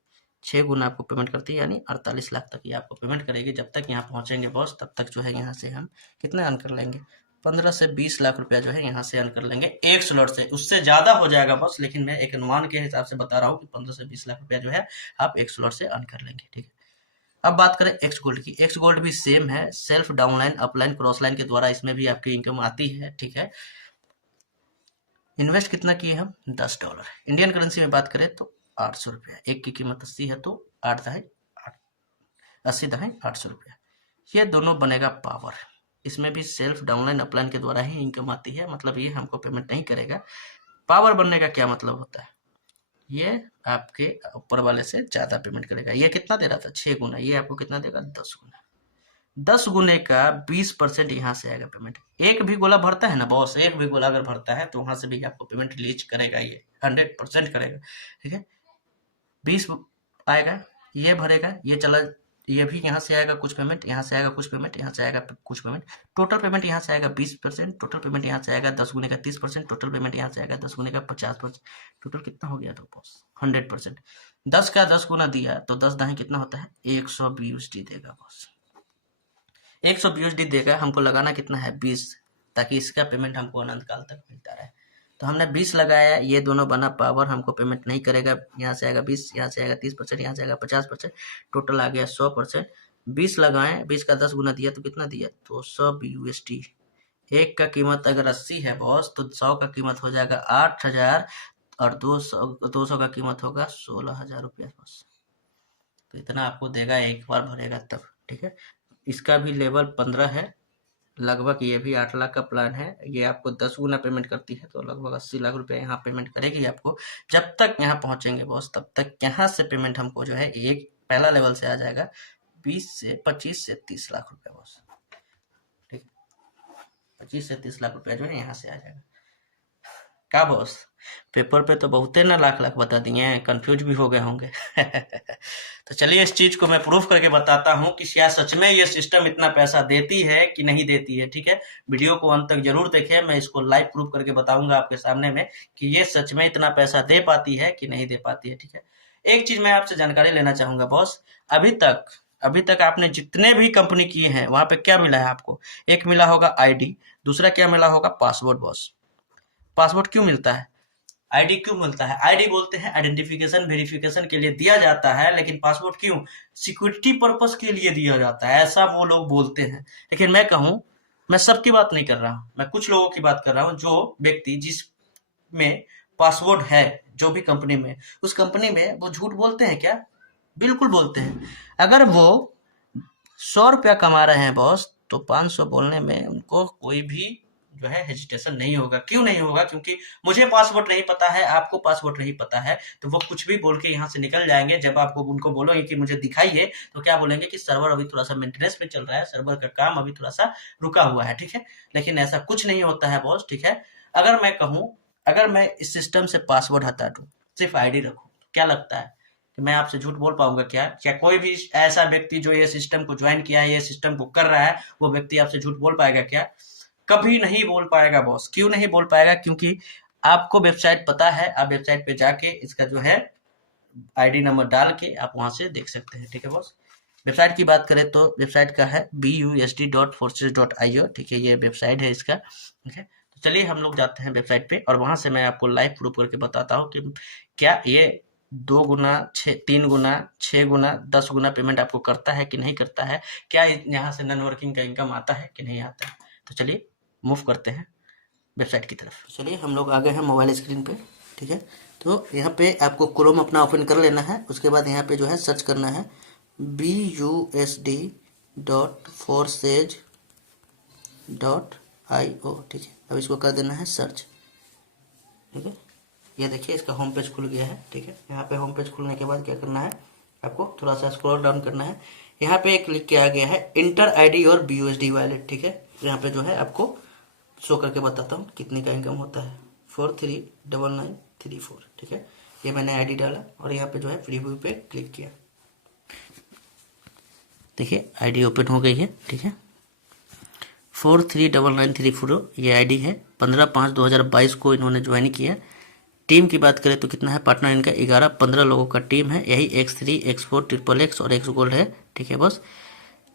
6 गुना आपको पेमेंट करती है, यानी 48 लाख तक ये आपको पेमेंट करेगी। जब तक यहाँ पहुँचेंगे बॉस तब तक जो है यहाँ से हम कितना अर्न कर लेंगे, 15 से 20 लाख रुपया जो है यहाँ से अर्न कर लेंगे एक स्लॉट से। उससे ज़्यादा हो जाएगा बॉस, लेकिन मैं एक अनुमान के हिसाब से बता रहा हूँ कि 15 से 20 लाख रुपया जो है आप एक स्लॉट से अर्न कर लेंगे, ठीक है। अब बात करें एक्स गोल्ड की। एक्स गोल्ड भी सेम है, self downline upline cross line के द्वारा इसमें भी आपकी इनकम आती है, ठीक है। इन्वेस्ट कितना किए हम, $10। इंडियन करेंसी में बात करें तो 800 रुपया, एक की कीमत 80 है तो 800 रुपया, ये दोनों बनेगा पावर। इसमें भी सेल्फ डाउनलाइन अपलाइन के द्वारा ही इनकम आती है, मतलब ये हमको पेमेंट नहीं करेगा। पावर बनने का क्या मतलब होता है, ये आपके ऊपर वाले से ज़्यादा पेमेंट करेगा। ये कितना दे रहा था, 6 गुना, ये आपको कितना देगा, 10 गुना। 10 गुने का 20% यहाँ से आएगा पेमेंट। एक भी गोला भरता है ना बॉस, एक भी गोला अगर भरता है तो वहाँ से भी आपको पेमेंट रिलीज करेगा, ये 100% करेगा, ठीक है। 20 आएगा, ये भरेगा, ये चला, ये भी यहाँ से आएगा कुछ पेमेंट, यहाँ से आएगा कुछ पेमेंट, यहाँ से आएगा कुछ पेमेंट। टोटल पेमेंट यहाँ से आएगा 20%, टोटल पेमेंट यहाँ से आएगा 10 गुने का 30%, टोटल पेमेंट यहाँ से आएगा 10 गुने का 50%। टोटल कितना हो गया तो बॉस 100%। 10 का 10 गुना दिया तो 10 दाएं कितना होता है, 120 USD देगा बॉस। 120 USD देगा। हमको लगाना कितना है, 20, ताकि इसका पेमेंट हमको अनंत काल तक मिलता रहे। तो हमने 20 लगाया, ये दोनों बना पावर, हमको पेमेंट नहीं करेगा। यहाँ से आएगा 20, यहाँ से आएगा 30%, यहाँ से आएगा 50%, टोटल आ गया 100%। 20 लगाएं, 20 का 10 गुना दिया तो कितना दिया, तो 100 USD। एक का कीमत अगर 80 है बॉस तो 100 का कीमत हो जाएगा 8000 और 200 का कीमत होगा 16,000 रुपया बॉस। तो इतना आपको देगा, एक बार भरेगा तब, ठीक है। इसका भी लेवल 15 है लगभग, ये भी 8 लाख का प्लान है। ये आपको 10 गुना पेमेंट करती है तो लगभग 80 लाख रुपए यहाँ पेमेंट करेगी आपको। जब तक यहाँ पहुँचेंगे बॉस तब तक यहाँ से पेमेंट हमको जो है एक पहला लेवल से आ जाएगा 25 से 30 लाख रुपए बॉस, ठीक है। 25 से 30 लाख रुपया जो है यहाँ से आ जाएगा। क्या बॉस, पेपर पे तो बहुते ना लाख लाख बता दिए हैं, कंफ्यूज भी हो गए होंगे। तो चलिए इस चीज को मैं प्रूफ करके बताता हूँ कि क्या सच में ये सिस्टम इतना पैसा देती है कि नहीं देती है, ठीक है। वीडियो को अंत तक जरूर देखें, मैं इसको लाइव प्रूफ करके बताऊंगा आपके सामने में कि ये सच में इतना पैसा दे पाती है कि नहीं दे पाती है, ठीक है। एक चीज मैं आपसे जानकारी लेना चाहूंगा बॉस, अभी तक आपने जितने भी कंपनी किए हैं वहां पे क्या मिला है आपको, एक मिला होगा आईडी, दूसरा क्या मिला होगा, पासवर्ड बॉस। पासवर्ड क्यों मिलता है, आईडी क्यों मिलता है, आईडी बोलते हैं आइडेंटिफिकेशन वेरिफिकेशन के लिए दिया जाता है, लेकिन पासवर्ड क्यों, सिक्योरिटी पर्पस के लिए दिया जाता है, ऐसा वो लोग बोलते हैं। लेकिन मैं कहूं, मैं सबकी बात नहीं कर रहा हूं, मैं कुछ लोगों की बात कर रहा हूं, जो व्यक्ति जिसमें पासवर्ड है, जो भी कंपनी में, उस कंपनी में वो झूठ बोलते हैं क्या, बिल्कुल बोलते हैं। अगर वो 100 रुपया कमा रहे हैं बॉस तो 500 बोलने में उनको कोई भी जो है हेजिटेशन नहीं होगा। क्यों नहीं होगा, क्योंकि मुझे पासवर्ड नहीं पता है, आपको पासवर्ड नहीं पता है, तो वो कुछ भी बोल के यहाँ से निकल जाएंगे। जब आपको उनको बोलोगे कि मुझे दिखाइए तो क्या बोलेंगे कि सर्वर अभी थोड़ा सा मेंटेनेंस में चल रहा है, सर्वर का काम अभी थोड़ा सा रुका हुआ है, ठीक है। लेकिन ऐसा कुछ नहीं होता है बॉस, ठीक है। अगर मैं कहूँ, अगर मैं इस सिस्टम से पासवर्ड हटा दूं, सिर्फ आईडी रखूं, तो क्या लगता है कि मैं आपसे झूठ बोल पाऊंगा क्या, क्या कोई भी ऐसा व्यक्ति जो ये सिस्टम को ज्वाइन किया है, ये सिस्टम को कर रहा है, वो व्यक्ति आपसे झूठ बोल पाएगा क्या, कभी नहीं बोल पाएगा बॉस। क्यों नहीं बोल पाएगा, क्योंकि आपको वेबसाइट पता है, आप वेबसाइट पे जाके इसका जो है आईडी नंबर डाल के आप वहां से देख सकते हैं, ठीक है बॉस। वेबसाइट की बात करें तो वेबसाइट का है busd.forces.io, ठीक है, ये वेबसाइट है इसका, ठीक है। तो चलिए हम लोग जाते हैं वेबसाइट पे और वहां से मैं आपको लाइव प्रूफ करके बताता हूँ कि क्या ये 2 गुना 3 गुना 6 गुना 10 गुना पेमेंट आपको करता है कि नहीं करता है, क्या यहाँ से नॉन वर्किंग का इनकम आता है कि नहीं आता है। तो चलिए मूव करते हैं वेबसाइट की तरफ। चलिए हम लोग आ गए हैं मोबाइल स्क्रीन पे, ठीक है। तो यहाँ पे आपको क्रोम अपना ओपन कर लेना है, उसके बाद यहाँ पे जो है सर्च करना है busd.forces.io, ठीक है। अब इसको कर देना है सर्च, ठीक है। ये देखिए इसका होम पेज खुल गया है, ठीक है। यहाँ पे होम पेज खुलने के बाद क्या करना है, आपको थोड़ा सा स्क्रॉल डाउन करना है। यहाँ पे एक लिख के आ गया है इंटर आईडी और BUSD वॉलेट, ठीक है। यहाँ पे जो है आपको शो करके बताता हूँ कितने का इनकम होता है, 439934, ठीक है। ये मैंने आईडी डाला और यहाँ पे जो है प्रीव्यू पे क्लिक किया, देखिए आईडी ओपन हो गई है, ठीक है। 439934 ये आईडी है, 15/5/2022 को इन्होंने ज्वाइन किया। टीम की बात करें तो कितना है पार्टनर इनका 11-15 लोगों का टीम है। यही X3, X4, XXX और X गोल्ड है, ठीक है बॉस।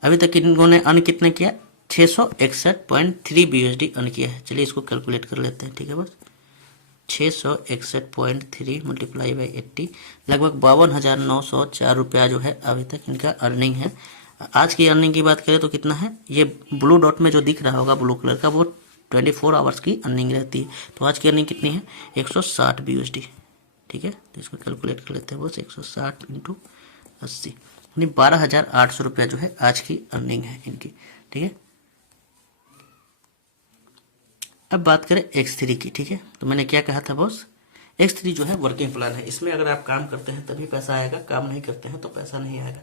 अभी तक इन्होंने अर्न कितने किया, 661.3 BUSD अर्न किया है। चलिए इसको कैलकुलेट कर लेते हैं, ठीक है बॉस। 661.3 मल्टीप्लाई बाई 80 लगभग 52,904 रुपया जो है अभी तक इनका अर्निंग है। आज की अर्निंग की बात करें तो कितना है, ये ब्लू डॉट में जो दिख रहा होगा ब्लू कलर का, वो 24 आवर्स की अर्निंग रहती है। तो आज की अर्निंग कितनी है, 160 BUSD, ठीक है। तो इसको कैलकुलेट कर लेते हैं बस, 160 इंटू 80 यानी 12,800 रुपया जो है आज की अर्निंग है इनकी, ठीक है। अब बात करें X3 की, ठीक है। तो मैंने क्या कहा था बॉस, X3 जो है वर्किंग प्लान है। इसमें अगर आप काम करते हैं तभी पैसा आएगा, काम नहीं करते हैं तो पैसा नहीं आएगा।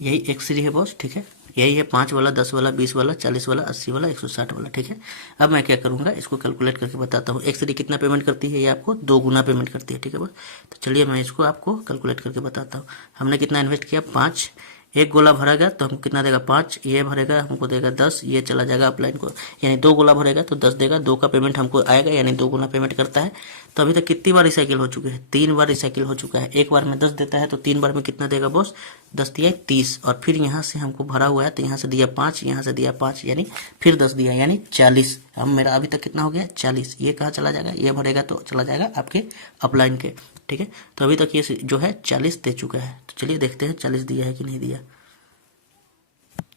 यही X3 है बॉस, ठीक है। यही है 5 वाला, 10 वाला, 20 वाला, 40 वाला, 80 वाला, 160 वाला, ठीक है। अब मैं क्या करूंगा, इसको कैलकुलेट करके बताता हूँ। X3 कितना पेमेंट करती है, ये आपको 2 गुना पेमेंट करती है, ठीक है बॉस। तो चलिए मैं इसको आपको कैलकुलेट करके बताता हूँ। हमने कितना इन्वेस्ट किया, 5। एक गोला भरेगा तो हमको कितना देगा, 5। ये भरेगा हमको देगा 10। ये चला जाएगा अपलाइन को, यानी 2 गोला भरेगा तो 10 देगा। 2 का पेमेंट हमको आएगा, यानी 2 गुना पेमेंट करता है। तो अभी तक कितनी बार रिसाइकिल हो चुके हैं, 3 बार रिसाइकिल हो चुका है। एक बार में 10 देता है तो 3 बार में कितना देगा बॉस, 10 दिया 30। और फिर यहाँ से हमको भरा हुआ है तो यहाँ से दिया 5, यहाँ से दिया 5, यानी फिर 10 दिया, यानी 40। हम मेरा अभी तक कितना हो गया, 40। ये कहाँ चला जाएगा, ये भरेगा तो चला जाएगा आपके अपलाइन के, ठीक है। तो अभी तक ये जो है 40 दे चुका है। तो चलिए देखते हैं 40 दिया है कि नहीं दिया।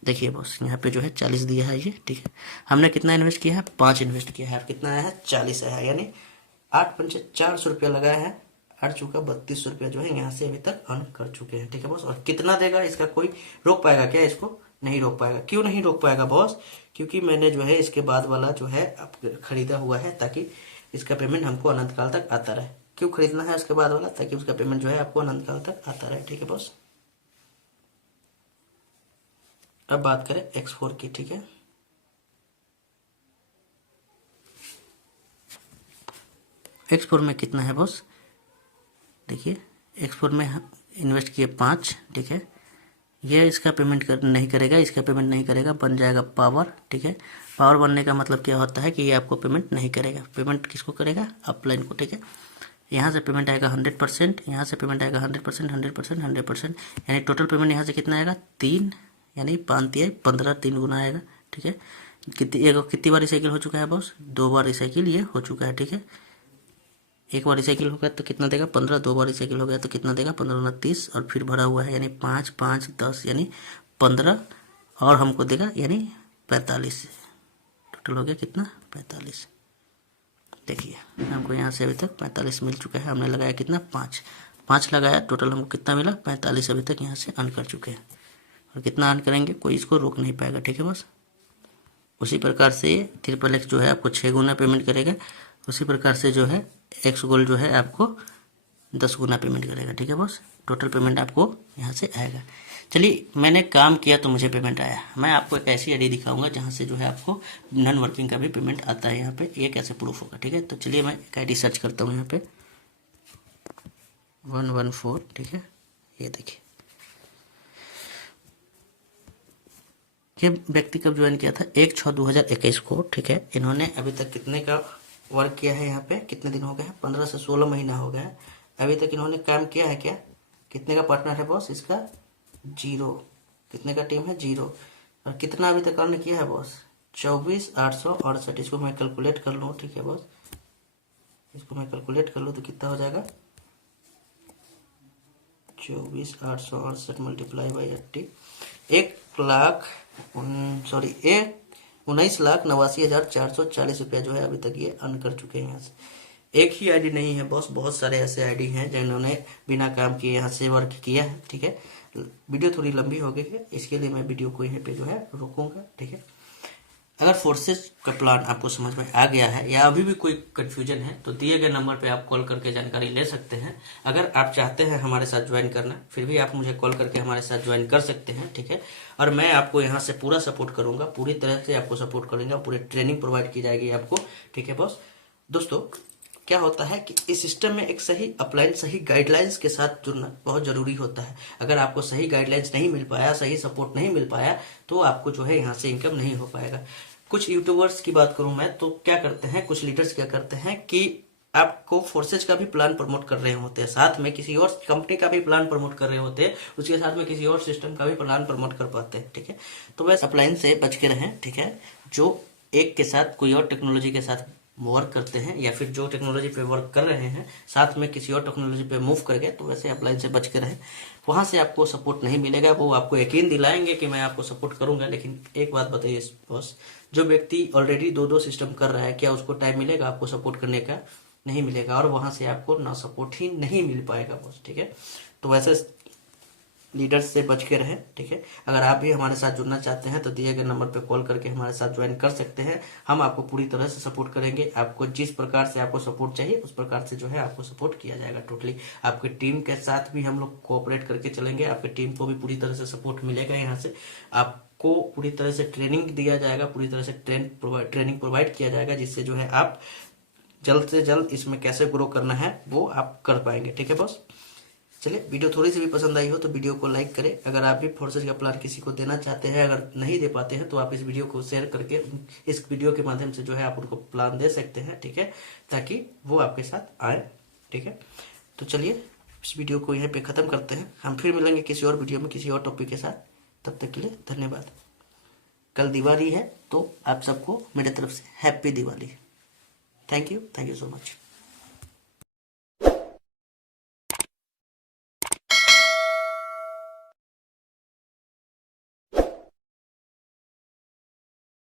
देखिए बॉस यहाँ पे जो है 40 दिया है ये, ठीक है। हमने कितना इन्वेस्ट किया है, 5 इन्वेस्ट किया है। कितना आया है, 40 आया है, यानी 8 400 रुपया लगाया है। 8 चुका 3200 रुपया जो है यहाँ से अभी तक अर्न कर चुके हैं, ठीक है बॉस। और कितना देगा इसका कोई रोक पाएगा क्या, इसको नहीं रोक पाएगा। क्यों नहीं रोक पाएगा बॉस, क्योंकि मैंने जो है इसके बाद वाला जो है खरीदा हुआ है, ताकि इसका पेमेंट हमको अनंत काल तक आता रहे। क्यों खरीदना है उसके बाद वाला, ताकि उसका पेमेंट जो है आपको अनंत काल तक आता रहे, ठीक है बॉस। अब बात करें X4 की, ठीक है। X4 में कितना है बॉस, देखिए X4 में इन्वेस्ट किए 5, ठीक है। ये इसका पेमेंट नहीं करेगा, इसका पेमेंट नहीं करेगा, बन जाएगा पावर, ठीक है। पावर बनने का मतलब क्या होता है कि ये आपको पेमेंट नहीं करेगा। पेमेंट किसको करेगा, अपलाइन को, ठीक है। यहाँ से पेमेंट आएगा 100%, यहाँ से पेमेंट आएगा 100%, 100%, 100%, यानी टोटल पेमेंट यहाँ से कितना आएगा, 3, यानी 5 15, 3 गुना आएगा, ठीक है। कितनी बार रिसाइकिल हो चुका है बॉस, 2 बार रिसाइकिल ये हो चुका है, ठीक है। एक बार रिसाइकिल हो गया तो कितना देगा, 15। 2 बार रिसाइकिल हो गया तो कितना देगा, 15 29, और फिर भरा हुआ है, यानी 5 5 10, यानी 15, और हमको देगा यानी 45। टोटल हो गया कितना, 45। देखिए हमको यहाँ से अभी तक 45 मिल चुका है। हमने लगाया कितना, 5 लगाया, टोटल हमको कितना मिला, 45 अभी तक यहाँ से अर्न कर चुके हैं। और कितना अर्न करेंगे, कोई इसको रोक नहीं पाएगा, ठीक है बस। उसी प्रकार से XXX जो है आपको 6 गुना पेमेंट करेगा। उसी प्रकार से जो है X गोल्ड जो है आपको 10 गुना पेमेंट करेगा, ठीक है बॉस। टोटल पेमेंट आपको यहाँ से आएगा। चलिए मैंने काम किया तो मुझे पेमेंट आया। मैं आपको एक ऐसी आईडी दिखाऊंगा जहाँ से जो है आपको नॉन वर्किंग का भी पेमेंट आता है। यहाँ पे ये कैसे प्रूफ होगा, ठीक है। तो चलिए मैं एक आईडी सर्च करता हूँ यहाँ पे 114, ठीक है। ये देखिए ये व्यक्ति कब ज्वाइन किया था, 1/6/2021 को, ठीक है। इन्होंने अभी तक कितने का वर्क किया है, यहाँ पे कितने दिन हो गए हैं, 15 से 16 महीना हो गया है। अभी तक इन्होंने काम किया है क्या, कितने का पार्टनर है बॉस इसका, 0। कितने का टीम है, 0। और कितना अभी तक अर्न किया है बॉस, 24,868। इसको मैं कैलकुलेट कर लूँ, ठीक है बॉस। इसको मैं कैलकुलेट कर लूँ तो कितना हो जाएगा, 24,868 मल्टीप्लाई बाई 80, 19,89,440 रुपया जो है अभी तक ये अर्न कर चुके हैं यहाँ से। एक ही आईडी नहीं है बॉस, बहुत सारे ऐसे आईडी हैं जिन्होंने बिना काम किए यहाँ से वर्क किया है, ठीक है। वीडियो थोड़ी लंबी हो गई है, इसके लिए मैं वीडियो को यहीं पे जो है रोकूंगा, ठीक है। अगर फोर्सेस का प्लान आपको समझ में आ गया है या अभी भी कोई कंफ्यूजन है तो दिए गए नंबर पे आप कॉल करके जानकारी ले सकते हैं। अगर आप चाहते हैं हमारे साथ ज्वाइन करना, फिर भी आप मुझे कॉल करके हमारे साथ ज्वाइन कर सकते हैं, ठीक है। और मैं आपको यहाँ से पूरा सपोर्ट करूंगा, पूरी तरह से आपको सपोर्ट करूंगा, पूरी ट्रेनिंग प्रोवाइड की जाएगी आपको, ठीक है बॉस। दोस्तों क्या होता है कि इस सिस्टम में एक सही अपलाइन, सही गाइडलाइंस के साथ जुड़ना बहुत जरूरी होता है। अगर आपको सही गाइडलाइंस नहीं मिल पाया, सही सपोर्ट नहीं मिल पाया, तो आपको जो है यहाँ से इनकम नहीं हो पाएगा। कुछ यूट्यूबर्स की बात करूं मैं तो क्या करते हैं, कुछ लीडर्स क्या करते हैं कि आपको फोर्सेज का भी प्लान प्रमोट कर रहे होते हैं, साथ में किसी और कंपनी का भी प्लान प्रमोट कर रहे होते हैं, उसके साथ में किसी और सिस्टम का भी प्लान प्रमोट कर पाते हैं। ठीक है, तो वैसे अप्लायंस से बच के रहें। ठीक है, जो एक के साथ कोई और टेक्नोलॉजी के साथ वर्क करते हैं या फिर जो टेक्नोलॉजी पे वर्क कर रहे हैं साथ में किसी और टेक्नोलॉजी पे मूव करके, तो वैसे अप्लायंस से बच के रहें। वहां से आपको सपोर्ट नहीं मिलेगा। वो आपको यकीन दिलाएंगे कि मैं आपको सपोर्ट करूंगा, लेकिन एक बात बताइए बॉस, जो व्यक्ति ऑलरेडी दो दो सिस्टम कर रहा है, क्या उसको टाइम मिलेगा आपको सपोर्ट करने का? नहीं मिलेगा, और वहां से आपको ना सपोर्ट ही नहीं मिल पाएगा बॉस। ठीक है, तो वैसे लीडर्स से बच के रहें। ठीक है, अगर आप भी हमारे साथ जुड़ना चाहते हैं तो दिए गए नंबर पर कॉल करके हमारे साथ ज्वाइन कर सकते हैं। हम आपको पूरी तरह से सपोर्ट करेंगे। आपको जिस प्रकार से आपको सपोर्ट चाहिए उस प्रकार से जो है आपको सपोर्ट किया जाएगा टोटली। आपकी टीम के साथ भी हम लोग कोऑपरेट करके चलेंगे। आपकी टीम को भी पूरी तरह से सपोर्ट मिलेगा। यहाँ से आपको पूरी तरह से ट्रेनिंग दिया जाएगा, पूरी तरह से ट्रेनिंग प्रोवाइड किया जाएगा, जिससे जो है आप जल्द से जल्द इसमें कैसे ग्रो करना है वो आप कर पाएंगे। ठीक है बॉस, चलिए वीडियो थोड़ी सी भी पसंद आई हो तो वीडियो को लाइक करें। अगर आप भी फोर्सेज का प्लान किसी को देना चाहते हैं, अगर नहीं दे पाते हैं, तो आप इस वीडियो को शेयर करके इस वीडियो के माध्यम से जो है आप उनको प्लान दे सकते हैं। ठीक है, ताकि वो आपके साथ आए। ठीक है, तो चलिए इस वीडियो को यहीं पे खत्म करते हैं। हम फिर मिलेंगे किसी और वीडियो में किसी और टॉपिक के साथ। तब तक के लिए धन्यवाद। कल दिवाली है तो आप सबको मेरे तरफ से happy Diwali. Thank you so much.